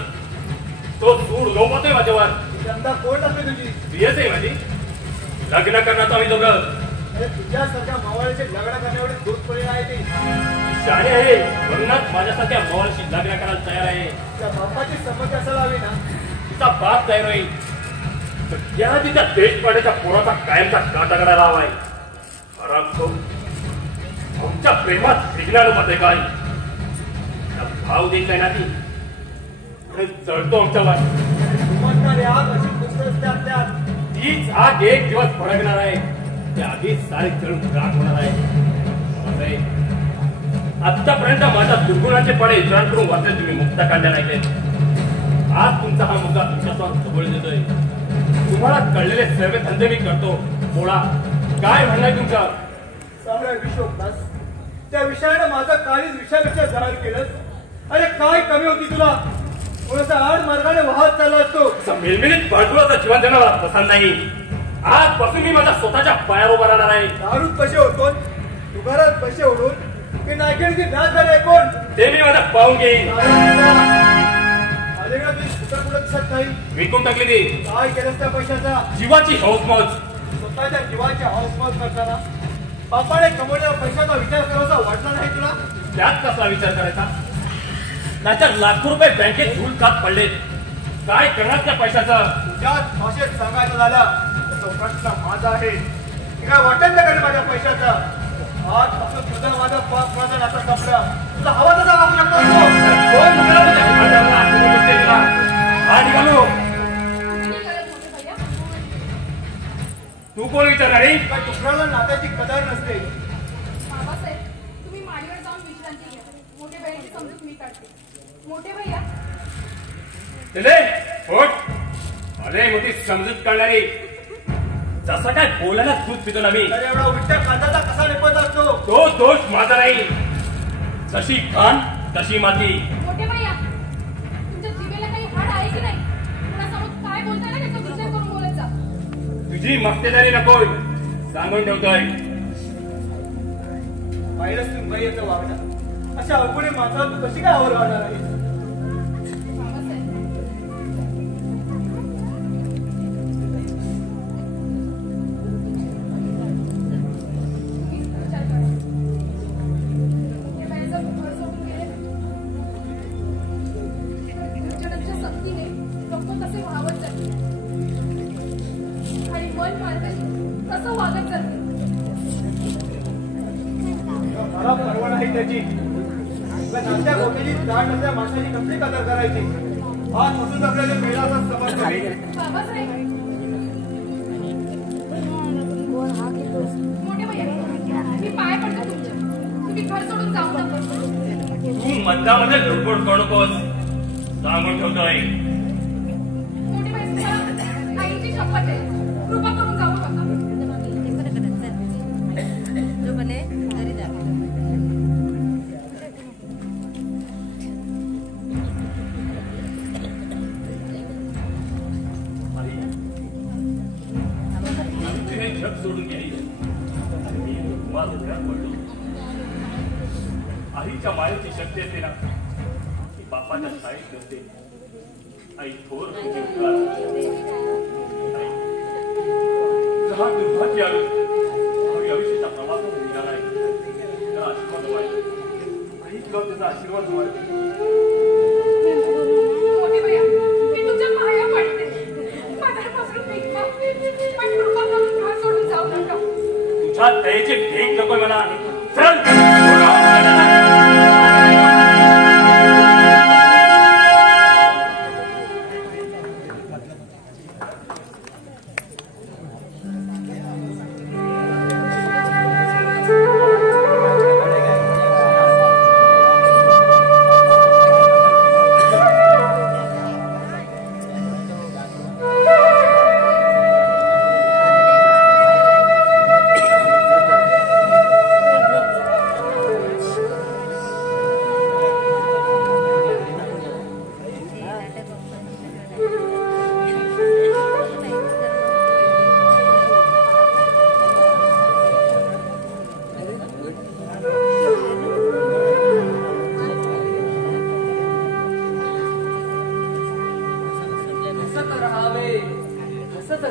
तो सूड लोंबतोय माझ्यावर. यंदा कोण असते तुझी? प्रियच आहे माझी. लग्न करणार आम्ही दोघं. अरे तुझ्यासारख्या मावळ्याचे लग्न करण्याएवढी दूध पडली आहे ती. शाणे आहे म्हणूनच माझ्यासारख्या मावळशी लग्न करायला तयार आहे. त्या बापाची समज असायला हवी ना. तिचा बाप तयार होईल तर त्या तिच्या देशपाड्याच्या पोराचा कायमचा काटा करायला हवाय. आराम आमच्या प्रेमात विघ्नाला मध्ये काय भाव देत नाही ना ती चढतो आमच्यावर. उमटणारी आग अशी पुस्तक त्यात तीच आग एक दिवस भडकणार आहे. त्या आधीच सारी चढून राख होणार आहे. आतापर्यंत माझ्या दुर्गुणाचे पडे इतरांकडून वाचले तुम्ही मुक्त काढल्या नाही. आज तुमचा हा मुद्दा तुमच्यासमोर खबर देतोय. तुम्हाला कळलेले सर्व धंदे मी करतो. बोला काय म्हणणं तुमचं? सारा विश्वदास त्या विषयाने माझा काळीच विषयापेक्षा जाहीर केलं. अरे काय कमी होती तुला? थोडासा आड मार्गाने वाहत चालला असतो. मिळमिळीत भांडवलाचं जीवन देणार मला पसंत नाही. आजपासून मी माझ्या स्वतःच्या पायावर उभा राहणार आहे. दारूत पैसे ओढून दुकानात पैसे ओढून की नायकेडची नाच झाले कोण ते मी माझा पाहून घेईन. अलीकडे तुझी सुद्धा कुठं दिसत नाही. विकून टाकली ती. काय केलंस त्या पैशाचा? जीवाची हौसमौज. स्वतःच्या जीवाची हौसमौज करताना बापाने कमवलेल्या पैशाचा विचार करायचा वाटला नाही तुला? त्यात कसला विचार करायचा? त्याच्या लाखो रुपये बँकेत धूळ खात पडलेत. काय करणार त्या पैशाचं? तुझ्याच भाषेत सांगायचं झालं तो प्रश्न माझा आहे. काय वाटेल ना कधी माझ्या पैशाचा? आजपासून तुझं माझं नातं संपलं. तुला हवा तसा वागू शकतो तू कोण विचारणार रे? काय दुसऱ्याला नात्याची कदर नसते. बाबासाहेब, तुम्ही माडीवर जाऊन विश्रांती घ्या. मोठे भैयाची समजूत मी काढते. मोठे भैया, चले होट. अरे मोठी समजूत काढणारी. जसं काय बोलायला दूध पितो ना मी. तर एवढा उलट्या कांदाचा कसा निपत असतो? तो दोष माझा नाही. जशी खान तशी माती. मोठे भैया, तुमच्या जिभेला काही हाड आहे की नाही? कुणासमोर काय बोलताय ना त्याचा विचार करून बोलत जा. तुझी मक्तेदारी नकोय सांगून ठेवतोय. पाहिलंच तुम्ही बाई याचं वागणं. अशा अवघडे माणसाला तू कशी काय आवर घालणार आहे? बाबासाहेब, तुम्हीच विचार करा. मोठे भैया जर घर सोडून गेले दुर्जनाच्या सक्तीने लोक कसे वाहवत जातील आणि मन मार्गाने कसं वागत जातील. मला परवा नाही त्याची. नात्या गोट्याची जाण नसल्या माणसाची कसली कदर करायची? आज बसून आपल्याला मेळाचा समज आहे. बाबासाहेब, मोठे भैया, मी पाय पडतो तुमच्या. तुम्ही घर सोडून जाऊ नका. तू मध्यामध्ये धुडबुड करू नकोस सांगून ठेवतोय. मोठे भैया, तुम्हाला आईची शपथ आहे. कृपा करून जाऊ नका. जग सोडून गेली. मी तुम्हाला उघड्यात पडलो. आईच्या मायेची शक्ती असते ना ती बापाच्या शाळेत नसते. आई थोर म्हणजे दुर्भाग्य आलो. आयुष्याचा प्रवास निघाला आहे. त्याला आशीर्वाद व्हायला आई तुला त्याचा आशीर्वाद व्हायला. मोठे भैया, मी तुमच्या पाया पडते. माझ्यापासून भेटवा. पण कृपा करून घर सोडून जाऊ नका. तुझ्या दयेची भीक नकोय मला. चल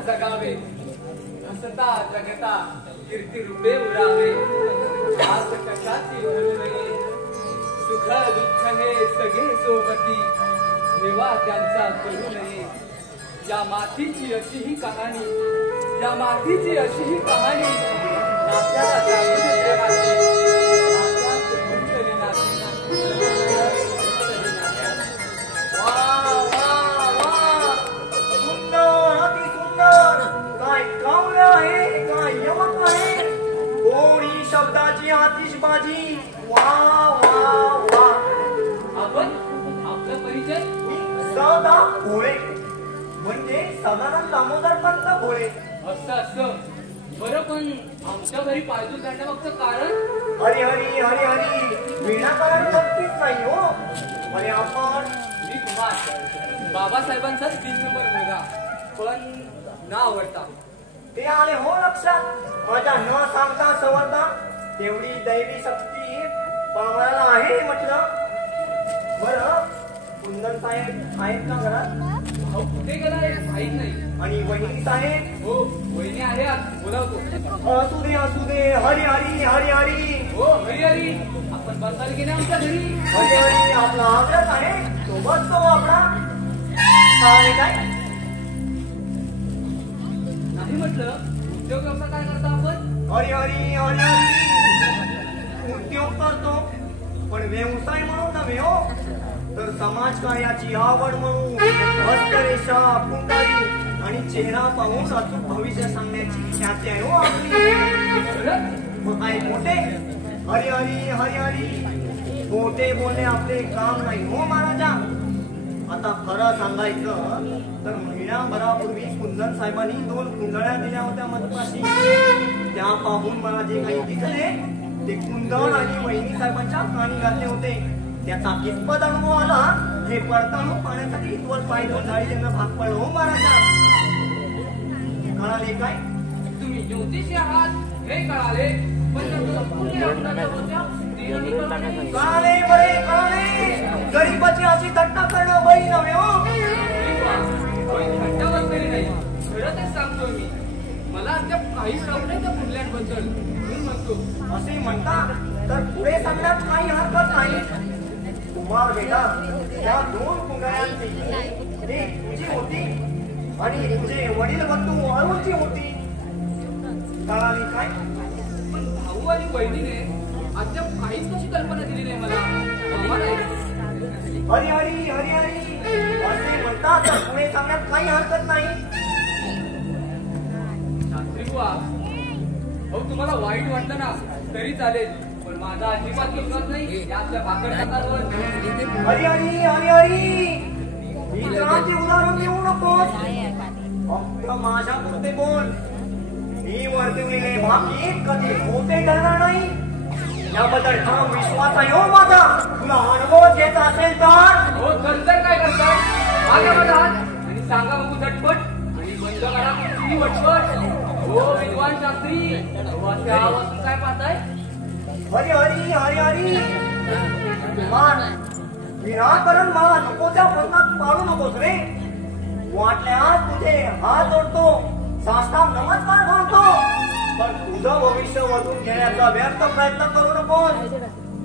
जगावे हसता जगता कीर्ती रूपे उरावे. आस कशाची भरू नये. सुख दुःख हे सगळे सोबती ठेवा त्यांचा करू नये. या मातीची अशी ही कहाणी. या मातीची अशी ही कहाणी. नात्याला जागून प्रेमाची. नात्यात गुंतली नाती. शब्दाची आतिषबाजी. वा वा वा. आपण आपला परिचय. सदा भोळे म्हणजे सदानंद दामोदर पंत भोळे. असं बरं, पण आमच्या घरी पायदूर जाण्यामागचं कारण? हरी हरी हरी हरी विनाकारण नक्कीच नाही हो. आणि आपण मी कुमार बाबासाहेबांचाच 3 नंबर मुलगा, पण ना आवडता. ते आले हो लक्षात. माझ्या न सांगता सवरता तेवढी दैवी शक्ती पावळाला आहे म्हटलं. बरं, कुंदन साहेब आहेत ना घरात? अहो, कुठे गेला माहित नाही. आणि वहिनी साहेब? हो, वहिनी आहे आज, बोलावतो. असू दे असू दे. हरी हरी हरी हरी. हो, हरी हरी. आपण बसायला गेले आमच्या घरी. हरी हरी आपला आग्रह आहे तो बसतो आपला. काय नाही म्हटलं म्हटलं उद्योग व्यवसाय काय करता आपण? हरी हरी हरी हरी उद्योग करतो पण व्यवसाय म्हणून नव्हे हो, तर समाजकार्याची आवड म्हणून हस्तरेषा कुंडारी आणि चेहरा पाहून अचूक भविष्य सांगण्याची ख्याती आहे हो आपली. मग काय मोठे हरी हरी हरी हरी मोठे बोलणे आपले काम नाही हो महाराजा. आता खरं सांगायचं तर महिनाभरापूर्वी कुंदन साहेबांनी 2 कुंडळ्या दिल्या होत्या मधपाशी. त्या पाहून मला जे काही दिसले ते कुंदन आणि वहिनी साहेबांच्या कानी घातले होते. त्याचा कितपत अनुभव आला हे पडताळून पाहण्यासाठी इथवर पाय दोन झाडी देणं भाग पडलं हो महाराजा. कळाले काय? तुम्ही ज्योतिषी आहात हे कळाले, पण कळाले बरे कळाले. गरीबाची अशी थट्टा करणं बरी नव्हे हो. नाही खरं तेच सांगतो मी. मला अद्याप काहीच ठाऊक नाही त्या कुंडल्यांबद्दल म्हणून म्हणतो. असे म्हणता तर पुढे सांगण्यात काही हरकत नाही. कुमार बेटा, त्या 2 कुंडळ्यांपैकी एक तुझी होती आणि तुझे वडील बंधू अरुणची होती. कळाली काय? पण भाऊ आणि बहिणीने अद्याप काहीच कशी कल्पना दिली नाही मला. हरी हरी हरी हरी असे म्हणता तर पुढे सांगण्यात काही हरकत नाही. शास्त्री बुवा, अहो तुम्हाला वाईट वाटलं ना तरी चालेल, पण माझा अजिबात विश्वास नाही या आपल्या भाकड प्रकारवर. हरी हरी हरी हरी मित्रांचे उदाहरण देऊ नकोस. फक्त माझ्या पुरते बोल. मी वर्तविले बाकी कधी खोटे ठरणार नाही याबद्दल ठाम विश्वास आहे हो माझा. तुला अनुभव घ्यायचा असेल तर हो तर काय करताय? मागे माझा हात आणि सांगा बघू झटपट आणि बंद करा तुमची वटपट. हो विद्वान शास्त्री, त्यापासून काय पाहताय? हरी हरी हरी हरी मान विनाकारण मला नको त्या प्रश्नात पाडू नकोस रे. वाटल्यास तुझे हात जोडतो, साष्टांग नमस्कार करतो, पण तुझं भविष्य वधून घेण्याचा व्यर्थ प्रयत्न करू नकोस.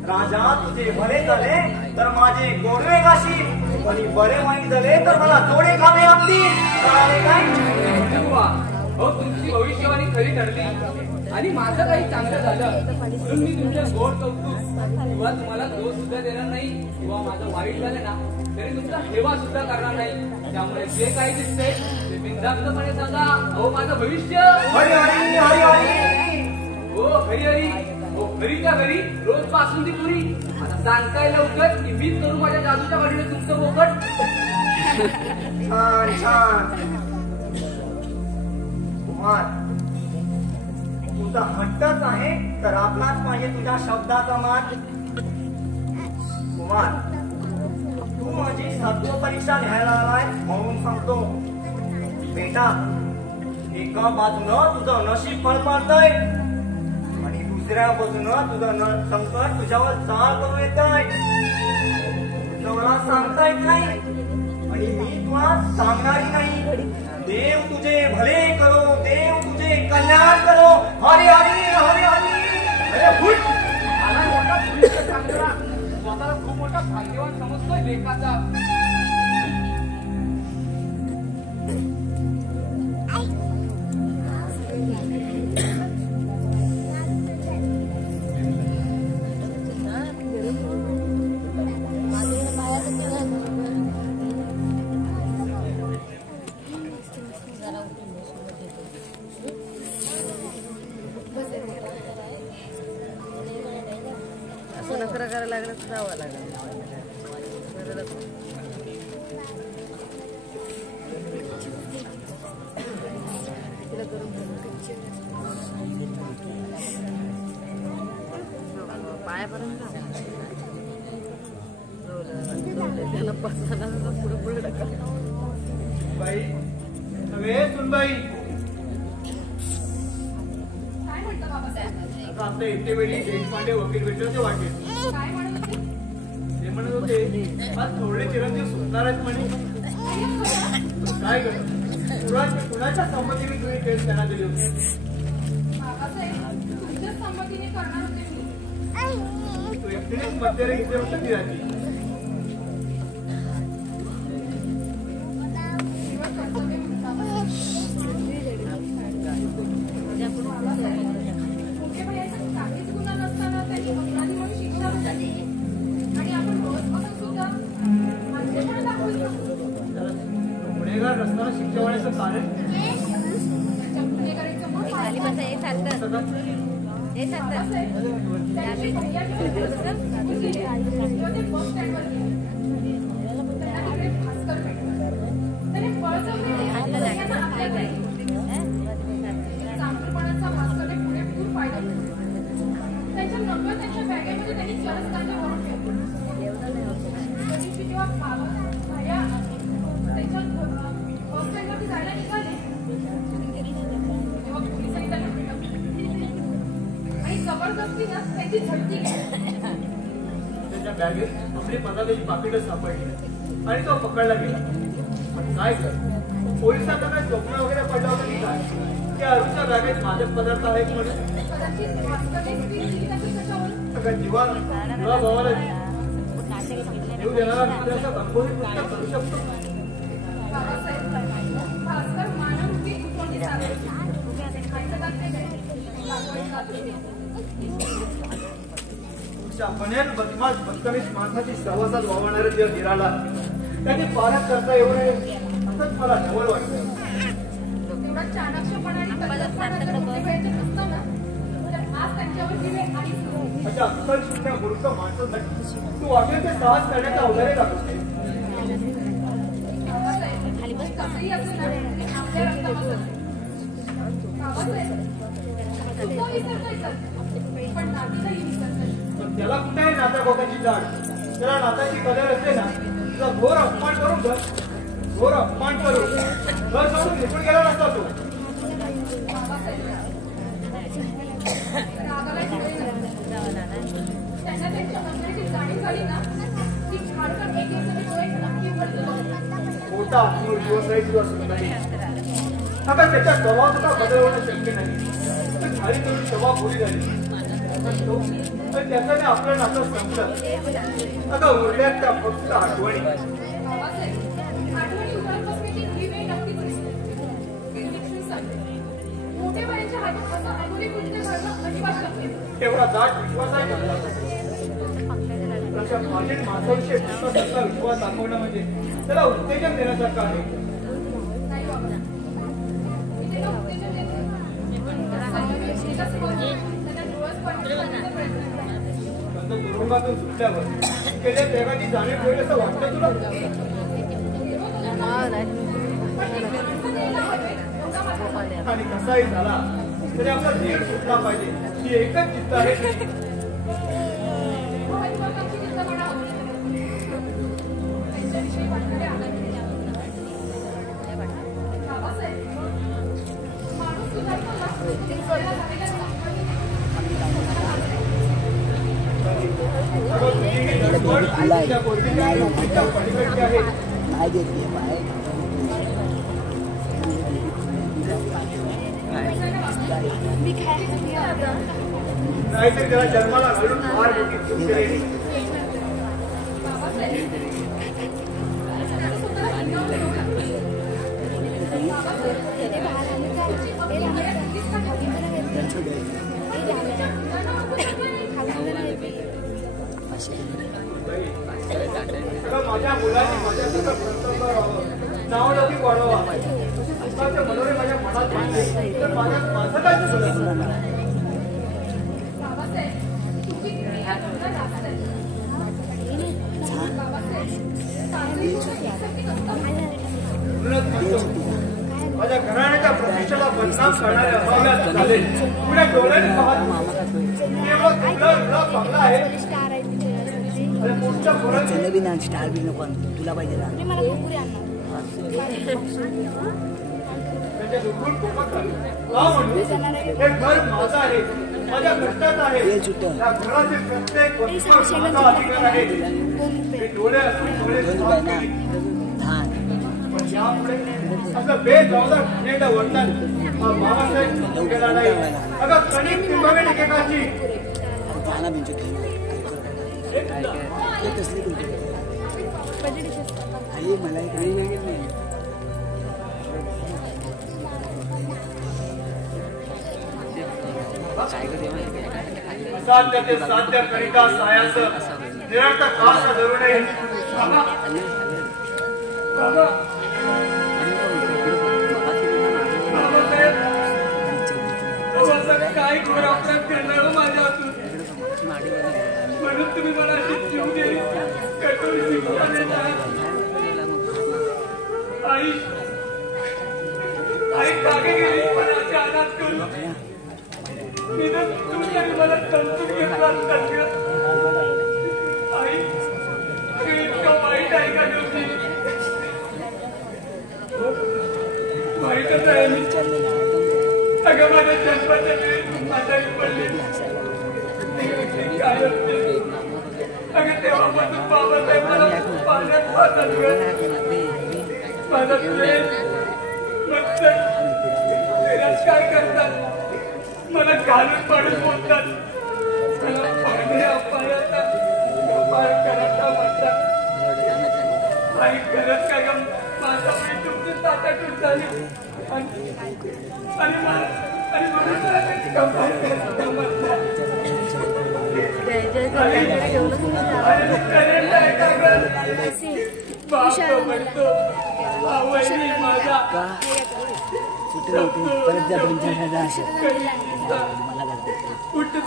राजा तुझे बरे झाले तर माझे गोडवे घाशील आणि बरे वाईट झाले तर मला जोडे खावे लागतील. कळाले काय? हो तुमची भविष्यवाणी खरी ठरली आणि माझं काही चांगलं झालं म्हणून मी तुमच्या गोड कौतुक किंवा तुम्हाला दोष सुद्धा देणार नाही किंवा माझं वाईट झालं ना तरी तुमचा हेवा सुद्धा करणार नाही. त्यामुळे जे काही दिसतंय ते बिनधास्तपणे सांगा. हो माझं भविष्य हरी हरी हरी हरी हो हरी हरी हो घरीच्या घरी रोज पासून ती पुरी. आता सांगताय लवकर की मीच करू माझ्या जादूच्या वाडीने तुमचं बोकट. छान छान कुमार, तुझा हट्टच आहे तर आपलाच पाहिजे तुझ्या शब्दाचा मान. कुमार, तू माझी सत्व परीक्षा घ्यायला आलाय म्हणून सांगतो बेटा, एका बाजूनं तुझं नशीब फळफळतंय आणि दुसऱ्या बाजूनं तुझं संकट तुझ्यावर चाल करून येतंय. तुझं मला सांगता येत नाही आणि मी तुला सांगणारी नाही. देव तुझे भले करो, देव तुझे कल्याण करो. हरी हरी हरी हरी. अरे फुट मला मोठा भविष्य सांगला. स्वतःला खूप मोठा भाग्यवान समजतोय लेखाचा. नखरा करायला लागला तर जावं लागलं. पायापर्यंत त्याला पसंत पुढे पुढे टाका. बाई नव्हे सुनबाई, काय म्हणतो बाबासाहेब? आता आपल्या इथे वेळी देशपांडे वकील भेटले होते वाटेत. काय म्हणत होते? ते म्हणत होते आज थोडे चिरंजीव सुटणार आहेत म्हणे. काय करत कुणाच्या संमतीने तुम्ही केस त्यांना दिली होती? बाबासाहेब तुमच्याच संमतीने करणार होते मी. तो एकटीनेच मध्यरे इथे होतं ती राहती. कर्तव्य म्हणून बाबासाहेब. करण्याचं कारण त्यांच्या गुन्हेगारीचं मत खाली बसा हे चालतं हे चालतं त्यांची भैया किंवा ते बस स्टँडवर गेले. त्यांना तिकडे भास्कर भेटला. त्याने बळजबरीने सगळ्यांना आपल्या घरी चांगलपणाचा भास्करने पुरेपूर फायदा घेतला. त्यांच्या नव्या त्यांच्या बॅगेमध्ये त्यांनी चरस कांदे भरून ठेवले. त्या दिवशी जेव्हा बाबा भैया त्यांच्या बस स्टँडवरती जायला निघाले तेव्हा पोलिसांनी त्यांना भेटलं आणि जबरदस्तीनं त्यांची झडती घेतली. त्याच्या बॅगेत आपली पदार्थाची पाकिटं सापडली आणि तो पकडला गेला. पण काय कर पोलिसांना काय स्वप्न वगैरे पडलं होतं की काय त्या अरुणच्या बॅगेत माझे पदार्थ आहेत म्हणून कदाचित भास्करने स्थिर केली असेल त्याच्यावर. सगळ्या जीवा भावाला जीव देणारा मित्र असं अनुभवी कृत्य करू शकतो. बाबासाहेब भास्कर मानवरूपी दुश्मनी साधला. ऐकतात ते काय? लागवड साधली. बन्यान बदमाश बदतमीज माणसाची सहवासात वावरणाऱ्या ज्या वीराला त्याची पालक करता येऊ नये असंच मला नवल वाटतं. तेवढा चाणक्षपणाने कल्पनाचा मोठे व्हायचे नसताना तर आज त्यांच्यावर ही वेळ आलीच नाही. अशा अक्कल शून्य मूर्ख माणसासाठी तू वाटेल ते साहस करण्याचा अवधारे दाखवते. बाबासाहेब कसंही असं नाही ते आपल्या रक्तामध्ये असते. बाबासाहेब तुझं विसरता येतात पण नातीलाही विसरता येतं. पण त्याला कुठे आहे नात्या गोट्याची जाड त्याला नात्याची कदर असते ना तुझा घोर अपमान करून घर घोर अपमान करून घर सोडून निघून गेला नसता तो. बाबासाहेब रागाला ठिकाणी नाही. त्यांना त्यांच्या मंदिराची जाणीव झाली ना की झाडकर एक दिवसाचे डोळे नक्की उघडतो. मोठा आत्मविश्वास आहे तुझा सुंदरी. आता त्याच्या स्वभावाचा बदल होणं शक्य नाही. तर खाली करून स्वभाव बोली झाली पण त्याच्याने आपलं नातं संपलं. आता उरल्यात त्या फक्त आठवणी. बाबासाहेब आठवणी उघडत बसण्याची ही वेळ नक्कीच दिसते. लक्ष्मी सांगते मोठे वयाच्या हातात असं आठवणी कृत्य करणं अजिबात शक्य नाही. एवढा दाट विश्वास आहे का? अशा माझे माणसाविषयी विश्वासाचा विश्वास दाखवणं म्हणजे त्याला उत्तेजन देण्यासारखं आहे. नाही बाबा मी त्याला उत्तेजन देते. सगळ्या व्यक्तीला समोर त्याच्या डोळ्यात पाहण्याचा प्रयत्न करते. नंतर तुरुंगातून सुटल्यावर केल्या त्यागाची जाणीव होईल असं वाटतं तुला? पण ते माणसं द्यायला हवे एवढा माझा मत आहे. आणि कसाही झाला तरी आपला धीर सुटला पाहिजे ही एकच चित्त आहे. महत्त्वाकांक्षी चिंतपणा हवी. त्यांच्याविषयी वाटणारे आदर. बाबासाहेब माणूस सुधारतो ना ते सगळ्या झालेल्या अगं तुझी ही धडपड त्या गोष्टीच्या गोष्टीच्या पलीकडची आहे. नाहीतर त्याला जन्माला घालून फार मोठी चूक केली. बाबासाहेब त्याचं स्वतःला हिंगावून ठेवलं. बाबासाहेब तुमची अगदी मर्यादा नक्कीच का ठेवली? तुमच्या मुलांना आपण सगळं माझ्या मुलांनी माझ्यासारखं कर्तव्य व्हावं नावलौकिक वाढवा पुस्तकाचे मनोरे माझ्या मनात बसले तर माझ्या माझं काय चुकलं? बाबासाहेब तुमची क्रिया तुमच्या जास्त आहे. बाबासाहेब सासरी तुमचं एकसारखीच असतं. म्हणूनच म्हणतो माझ्या घराण्याच्या प्रतिष्ठेला बदनाम करणाऱ्या अभाव्यात झाले पुढे डोळ्याने पाहत केवळ तुला बंगला आहे आणि पुढच्या पोरांची स्टार बी नको तुला पाहिजे ना त्याच्या दुखून पोटात झालं. का म्हणून हे घर माझं आहे माझ्या कष्टात आहे त्या घरातील प्रत्येक वस्तूवर माझा अधिकार आहे. हे डोळे असून डोळे साफ केले. पण यापुढे असं बेजबाबदार ठाण्याला वर्तन हा बाबासाहेब केला नाही. अगं कणिक तिंबावेल एकेकाची मला काही नाही असाध्य ते साध्य करिता सायास निरंतर कास धरू नये. बाबा घोर अपराध करणार माझ्या हातून. म्हणून तुम्ही मला अशी जीव दिली कठोर शिक्षा देतात. आई कागे गेली मला असे अनाथ करू. निदान तुम्ही मला समजून घेतला असतात का? आई इतकं वाईट आहे का दिवशी? वाईटच आहे मी. अगं माझ्या जन्माच्या वेळी आजारी पडले काय असते. अगं तेव्हापासून बाबासाहेब मला पाण्यात पाहतात माझा प्रेम तिरस्कार करतात. मला घालून पाडून बोलतात. मला पांढऱ्या पायाचा कपाळ करायचा म्हणतात. आई खरंच काय गं माझा वेळी तुमची ताटाटूट झाली आणि म्हणून मला ते कपाळ करायचा म्हणतात. बाप म्हणतो आवडली माझा उठता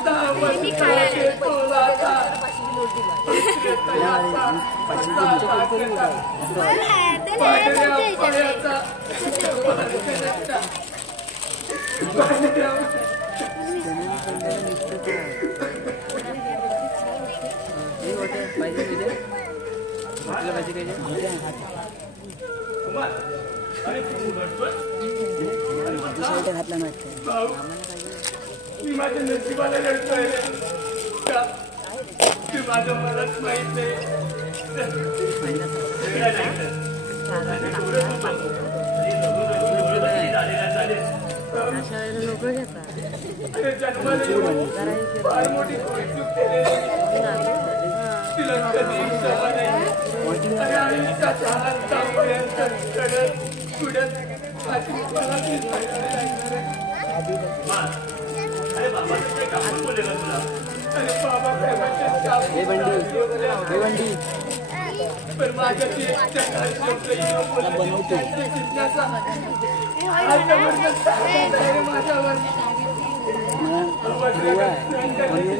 मी माझ्या नशिबाला लढतोय का? तू माझं मलाच माहित नाही. जन्माला फार मोठी चूक केलेली. तिला कधी सवय नाही. आणि आयुष्याच्या अंतापर्यंत चढत पुढत अरे पण माझ्या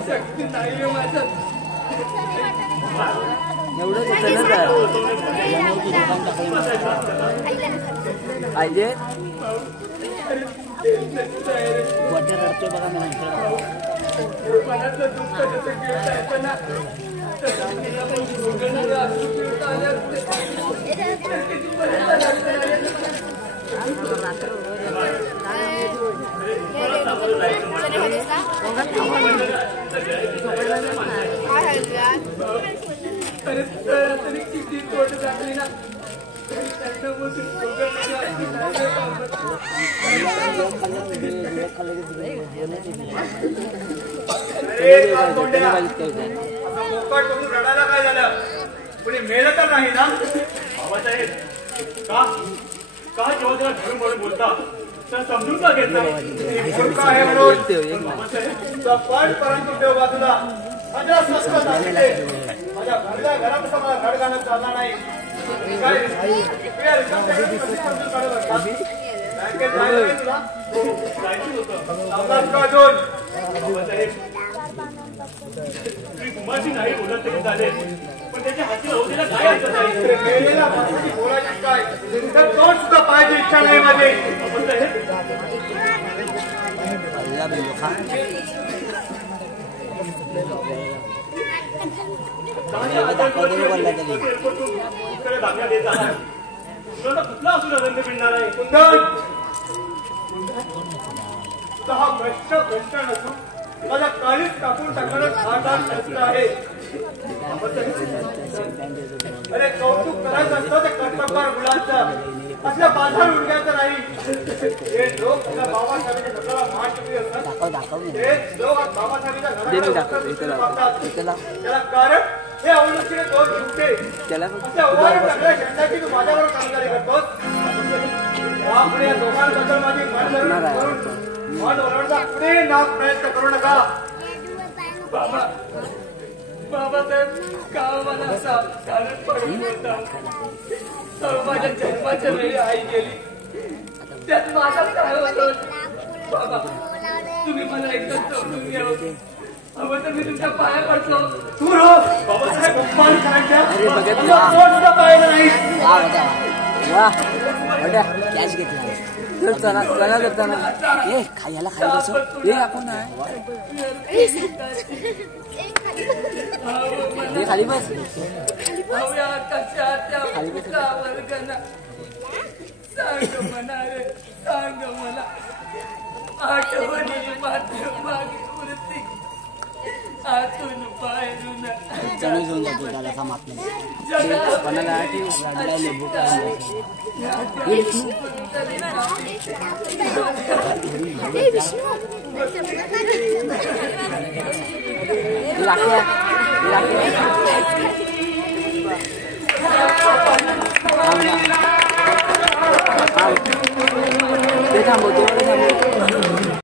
शक्ती नाही माझ्या. मनातलं दुःख जसं गिळता येतं ना तरी किती तोट टाकली ना रडायला काय झालं? कोणी मेलं तर नाही ना? बाबासाहेब का जेव्हा त्याला धरून म्हणून बोलता तर समजून का घेत आहे म्हणून परंतु देव बाजूला माझ्या स्वस्त माझ्या घरापासून मला घर घालत चालला नाही. बँकेत जायचं तुला जायचं होतं. बाबासाहेब तुम्ही कुमारची नाही बोलत तरी चालेल पण त्याच्या हाती होतीला काय ऐकत नाही. मेलेला माणसाची बोलायची काय तर तो सुद्धा पाहायची इच्छा नाही माझी. दाखला देत आहे तुला कुठला असून आनंद मिळणार आहे? कुंदन हा भ्रष्ट नसून माझ्या काळीच टाकून टाकणारा खानदार शस्त्र आहे. अरे कौतुक करायचं असतं ते कर्तव्यार मुलांचं असल्या बाजार उडण्याचं नाही. हे लोक तुला बाबासाहेबांच्या घराला मान ठेवली असतात. हे लोक बाबासाहेबांच्या घराला त्याला कारण हे अवलक्षीने दोन चुकते अशा उभारून टाकल्या शब्दाची तू माझ्यावर कामगारी करतोस. यापुढे या दोघांबद्दल माझी मन ओरडता पुढे नाक प्रयत्न करू नका. बाबासाहेब का मला चालत पडून माझ्या जन्माच्या वेळी आई गेली त्यात माझा काय होतो. बाबा तुम्ही मला एकदा समजून घ्या हवं तर मी तुमच्या पाया पडतो तू रो बाबासाहेब अपमान करायच्या अरे बघत तुझं जा. तोंड सुद्धा पाहिलं नाही वा कॅश घेतला तर चला जाताना ए खायला खाली बसव ए आपण नाही ए खाली बस हव्या कशा त्या पुत्रावर गणा सांग म्हणा रे सांग मला आठवणी मात्र मागे उरती आतून बाहेरून चलो घेऊन जातो त्याला समाप्त कोणाला रडला लिंबू थांबवतो